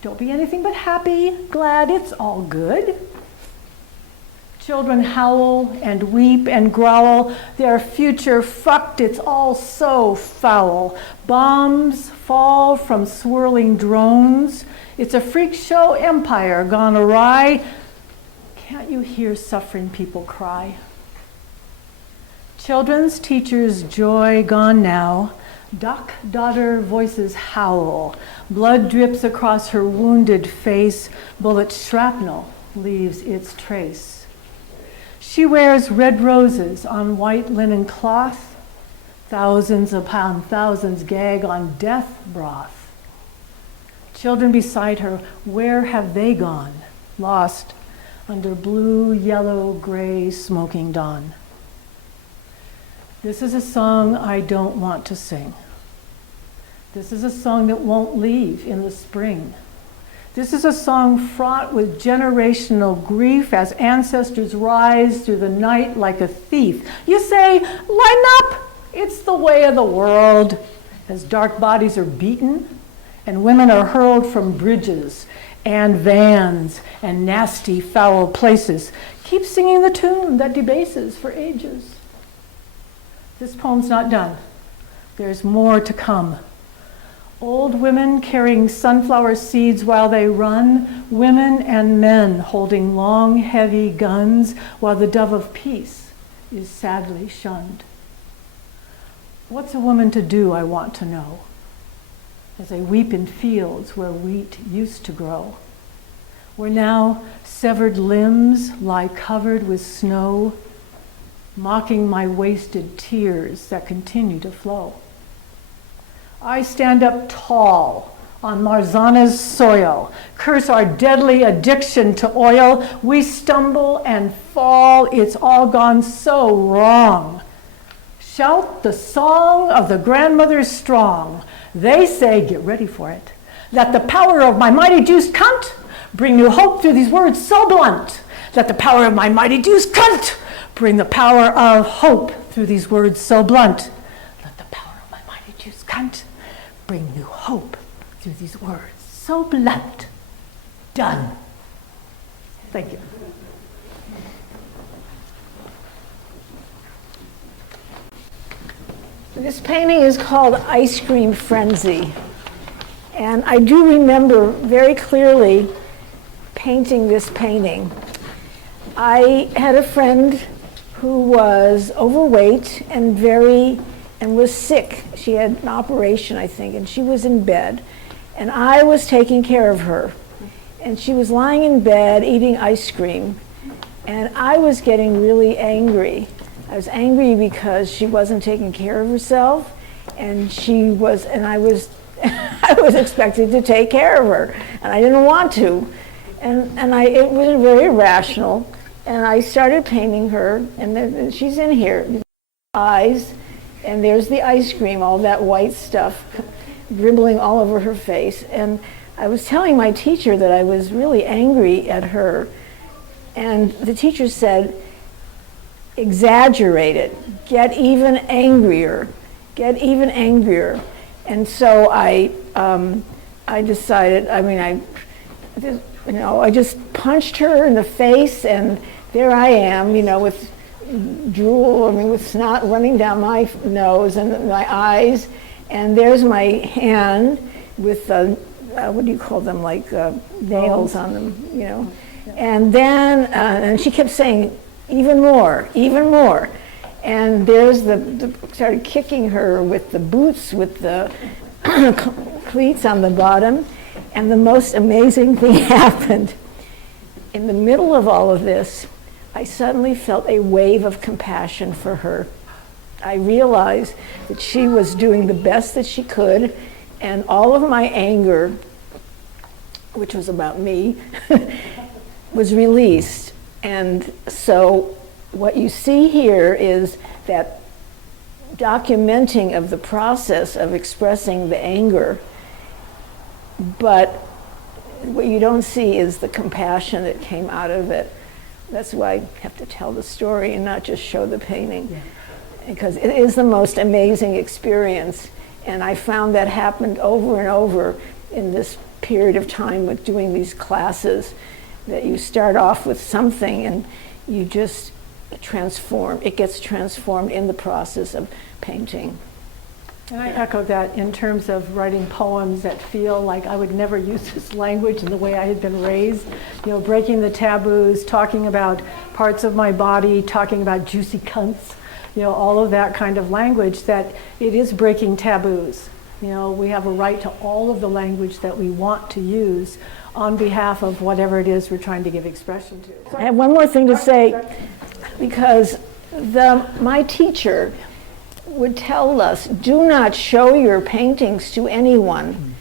Don't be anything but happy, glad, it's all good. Children howl and weep and growl, their future fucked, it's all so foul. Bombs fall from swirling drones. It's a freak show empire gone awry. Can't you hear suffering people cry? Children's teachers' joy gone now. Daughter voices howl. Blood drips across her wounded face. Bullet shrapnel leaves its trace. She wears red roses on white linen cloth. Thousands upon thousands gag on death broth. Children beside her, where have they gone? Lost under blue, yellow, gray, smoking dawn. This is a song I don't want to sing. This is a song that won't leave in the spring. This is a song fraught with generational grief as ancestors rise through the night like a thief. You say, line up, it's the way of the world, as dark bodies are beaten and women are hurled from bridges and vans and nasty, foul places. Keep singing the tune that debases for ages. This poem's not done. There's more to come. Old women carrying sunflower seeds while they run, women and men holding long, heavy guns while the dove of peace is sadly shunned. What's a woman to do, I want to know, as I weep in fields where wheat used to grow, where now severed limbs lie covered with snow, mocking my wasted tears that continue to flow. I stand up tall on Marzana's soil, curse our deadly addiction to oil. We stumble and fall, it's all gone so wrong. Shout the song of the grandmothers strong. They say, get ready for it, that the power of my mighty juiced cunt bring new hope through these words so blunt. That the power of my mighty juiced cunt bring the power of hope through these words so blunt. Let the power of my mighty juiced cunt bring new hope through these words so blunt. Done. Thank you. This painting is called Ice Cream Frenzy. And I do remember very clearly painting this painting. I had a friend who was overweight and was sick. She had an operation, I think, and she was in bed. And I was taking care of her. And she was lying in bed eating ice cream. And I was getting really angry. I was angry because she wasn't taking care of herself, and I was I was expected to take care of her, and I didn't want to. It was very irrational. And I started painting her, and then she's in here, eyes, and there's the ice cream, all that white stuff dribbling all over her face. And I was telling my teacher that I was really angry at her, and the teacher said, exaggerate it, get even angrier. And so I decided, I just punched her in the face, and there I am, with drool, with snot running down my nose and my eyes, and there's my hand with what do you call them, like nails on them, Yeah. And then, and she kept saying, even more. And there's started kicking her with the boots, with the cleats on the bottom, and the most amazing thing happened. In the middle of all of this, I suddenly felt a wave of compassion for her. I realized that she was doing the best that she could, and all of my anger, which was about me, was released. And so what you see here is that documenting of the process of expressing the anger, but what you don't see is the compassion that came out of it. That's why I have to tell the story and not just show the painting. Yeah. Because it is the most amazing experience. And I found that happened over and over in this period of time with doing these classes, that you start off with something and you just transform. It gets transformed in the process of painting. And I echo that in terms of writing poems that feel like I would never use this language in the way I had been raised. Breaking the taboos, talking about parts of my body, talking about juicy cunts, all of that kind of language, that it is breaking taboos. We have a right to all of the language that we want to use on behalf of whatever it is we're trying to give expression to. I have one more thing to say, because my teacher would tell us, do not show your paintings to anyone.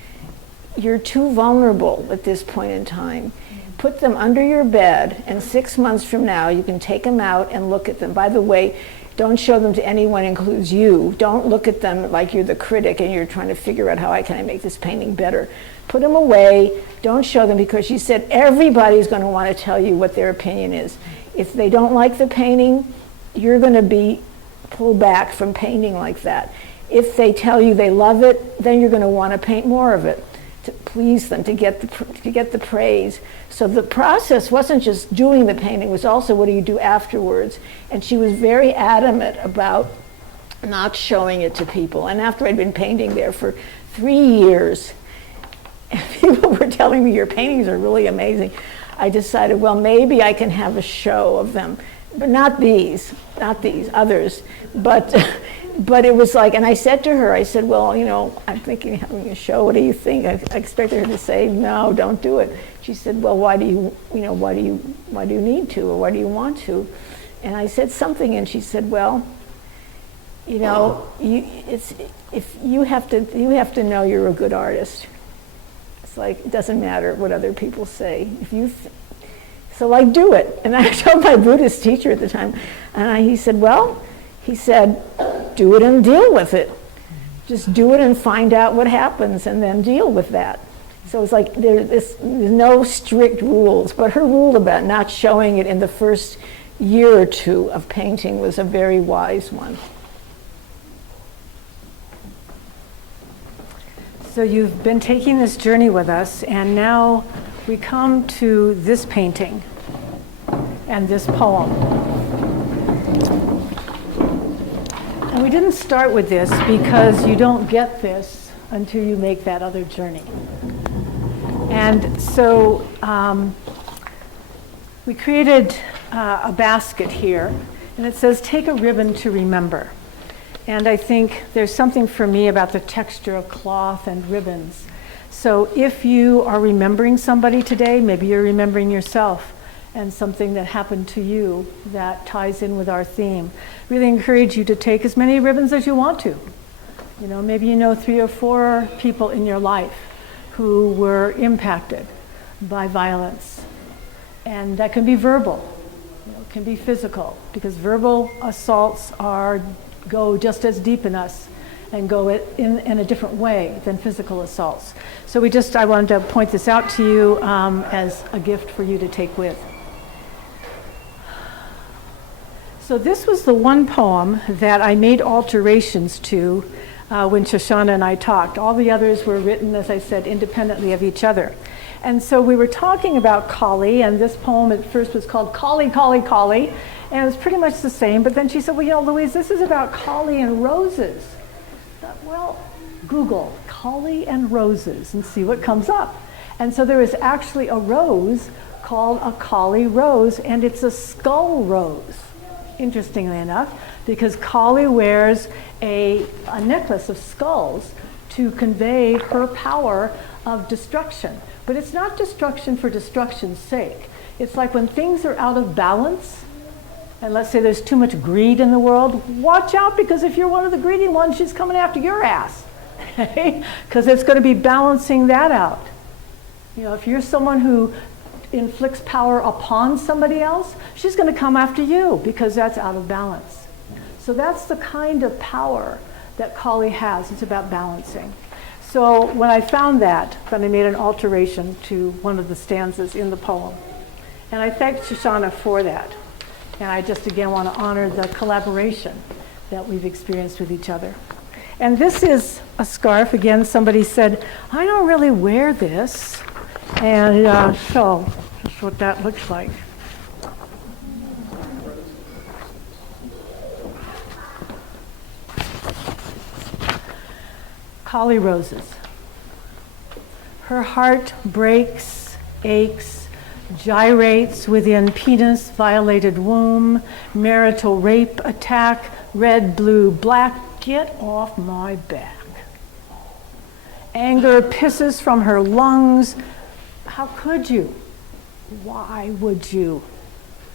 you're too vulnerable at this point in time. Put them under your bed, and 6 months from now, you can take them out and look at them. By the way, don't show them to anyone, includes you. Don't look at them like you're the critic and you're trying to figure out how can I make this painting better. Put them away. Don't show them, because she said everybody's going to want to tell you what their opinion is. If they don't like the painting, you're going to be pulled back from painting like that. If they tell you they love it, then you're going to want to paint more of it to please them, to get the praise. So the process wasn't just doing the painting, it was also what do you do afterwards. And she was very adamant about not showing it to people. And after I'd been painting there for 3 years, and people were telling me your paintings are really amazing, I decided, well, maybe I can have a show of them. But not these, others. But it was like, and I said to her, I said, well, you know, I'm thinking of having a show. What do you think? I expected her to say, no, don't do it. She said, well, why do you need to, or why do you want to? And I said something, and she said, well, you know, you have to know you're a good artist. It's like, it doesn't matter what other people say. So like, do it. And I told my Buddhist teacher at the time, and he said, do it and deal with it. Just do it and find out what happens and then deal with that. So it's like there's no strict rules, but her rule about not showing it in the first year or two of painting was a very wise one. So you've been taking this journey with us, and now we come to this painting and this poem. And we didn't start with this because you don't get this until you make that other journey. And so we created a basket here, and it says, take a ribbon to remember. And I think there's something for me about the texture of cloth and ribbons. So if you are remembering somebody today, maybe you're remembering yourself and something that happened to you that ties in with our theme. Really encourage you to take as many ribbons as you want to. You know, maybe you know 3 or 4 people in your life who were impacted by violence. And that can be verbal, it can be physical, because verbal assaults go just as deep in us and go in a different way than physical assaults. So I wanted to point this out to you as a gift for you to take with. So this was the one poem that I made alterations to when Shoshanah and I talked. All the others were written, as I said, independently of each other. And so we were talking about Kali, and this poem at first was called Kali, Kali, Kali, and it was pretty much the same. But then she said, well, you know, Louise, this is about Kali and roses. I thought, well, Google Kali and roses and see what comes up. And so there is actually a rose called a Kali rose, and it's a skull rose, interestingly enough, because Kali wears a necklace of skulls to convey her power of destruction. But it's not destruction for destruction's sake. It's like when things are out of balance, and let's say there's too much greed in the world, watch out, because if you're one of the greedy ones, she's coming after your ass. Because it's going to be balancing that out. You know, if you're someone who inflicts power upon somebody else, she's going to come after you because that's out of balance. So that's the kind of power that Kali has. It's about balancing. So when I found that, then I made an alteration to one of the stanzas in the poem. And I thank Shoshanah for that. And I just again want to honor the collaboration that we've experienced with each other. And this is a scarf. Again, somebody said, I don't really wear this. And so that's what that looks like. Kali roses. Her heart breaks, aches, gyrates within penis, violated womb, marital rape attack, red, blue, black, get off my back. Anger pisses from her lungs. How could you? Why would you?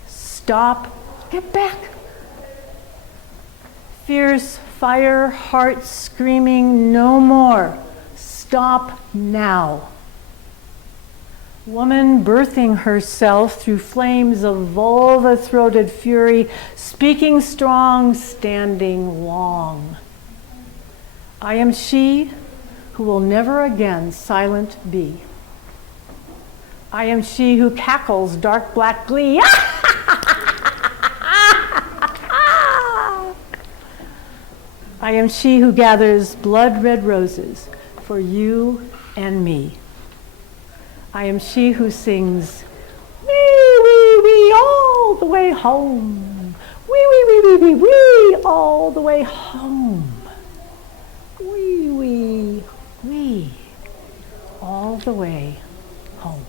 Stop, get back. Fierce fire, heart screaming, no more. stop now. Woman birthing herself through flames of vulva-throated fury, speaking strong, standing long. I am she who will never again silent be. I am she who cackles dark black glee. I am she who gathers blood red roses for you and me. I am she who sings, wee, wee, wee, all the way home. Wee, wee, wee, wee, wee, wee, all the way home. Wee, wee, wee, all the way home.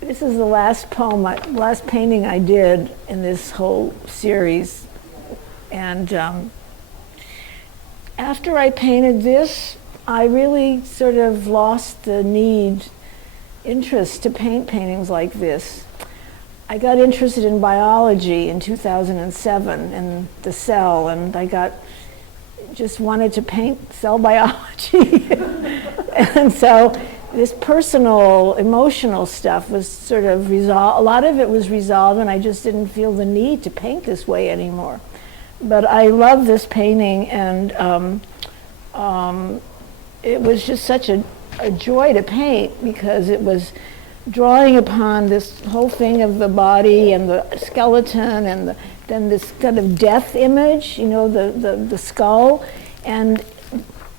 This is the last poem, last painting I did in this whole series. And after I painted this, I really sort of lost the interest to paint paintings like this. I got interested in biology in 2007 and the cell, and I just wanted to paint cell biology. And so this personal, emotional stuff was sort of resolved. A lot of it was resolved, and I just didn't feel the need to paint this way anymore. But I love this painting, and it was just such a joy to paint, because it was drawing upon this whole thing of the body and the skeleton, and then this kind of death image, you know, the skull,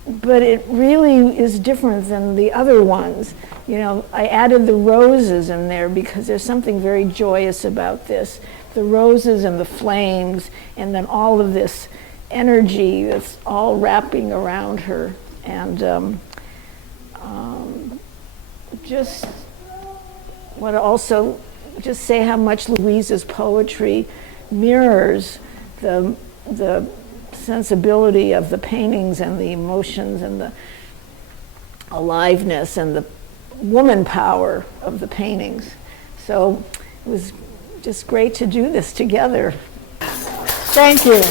but it really is different than the other ones. You know, I added the roses in there because there's something very joyous about this. The roses and the flames, and then all of this energy that's all wrapping around her. And just want to also just say how much Louise's poetry mirrors the sensibility of the paintings and the emotions and the aliveness and the woman power of the paintings. So it was just great to do this together. Thank you.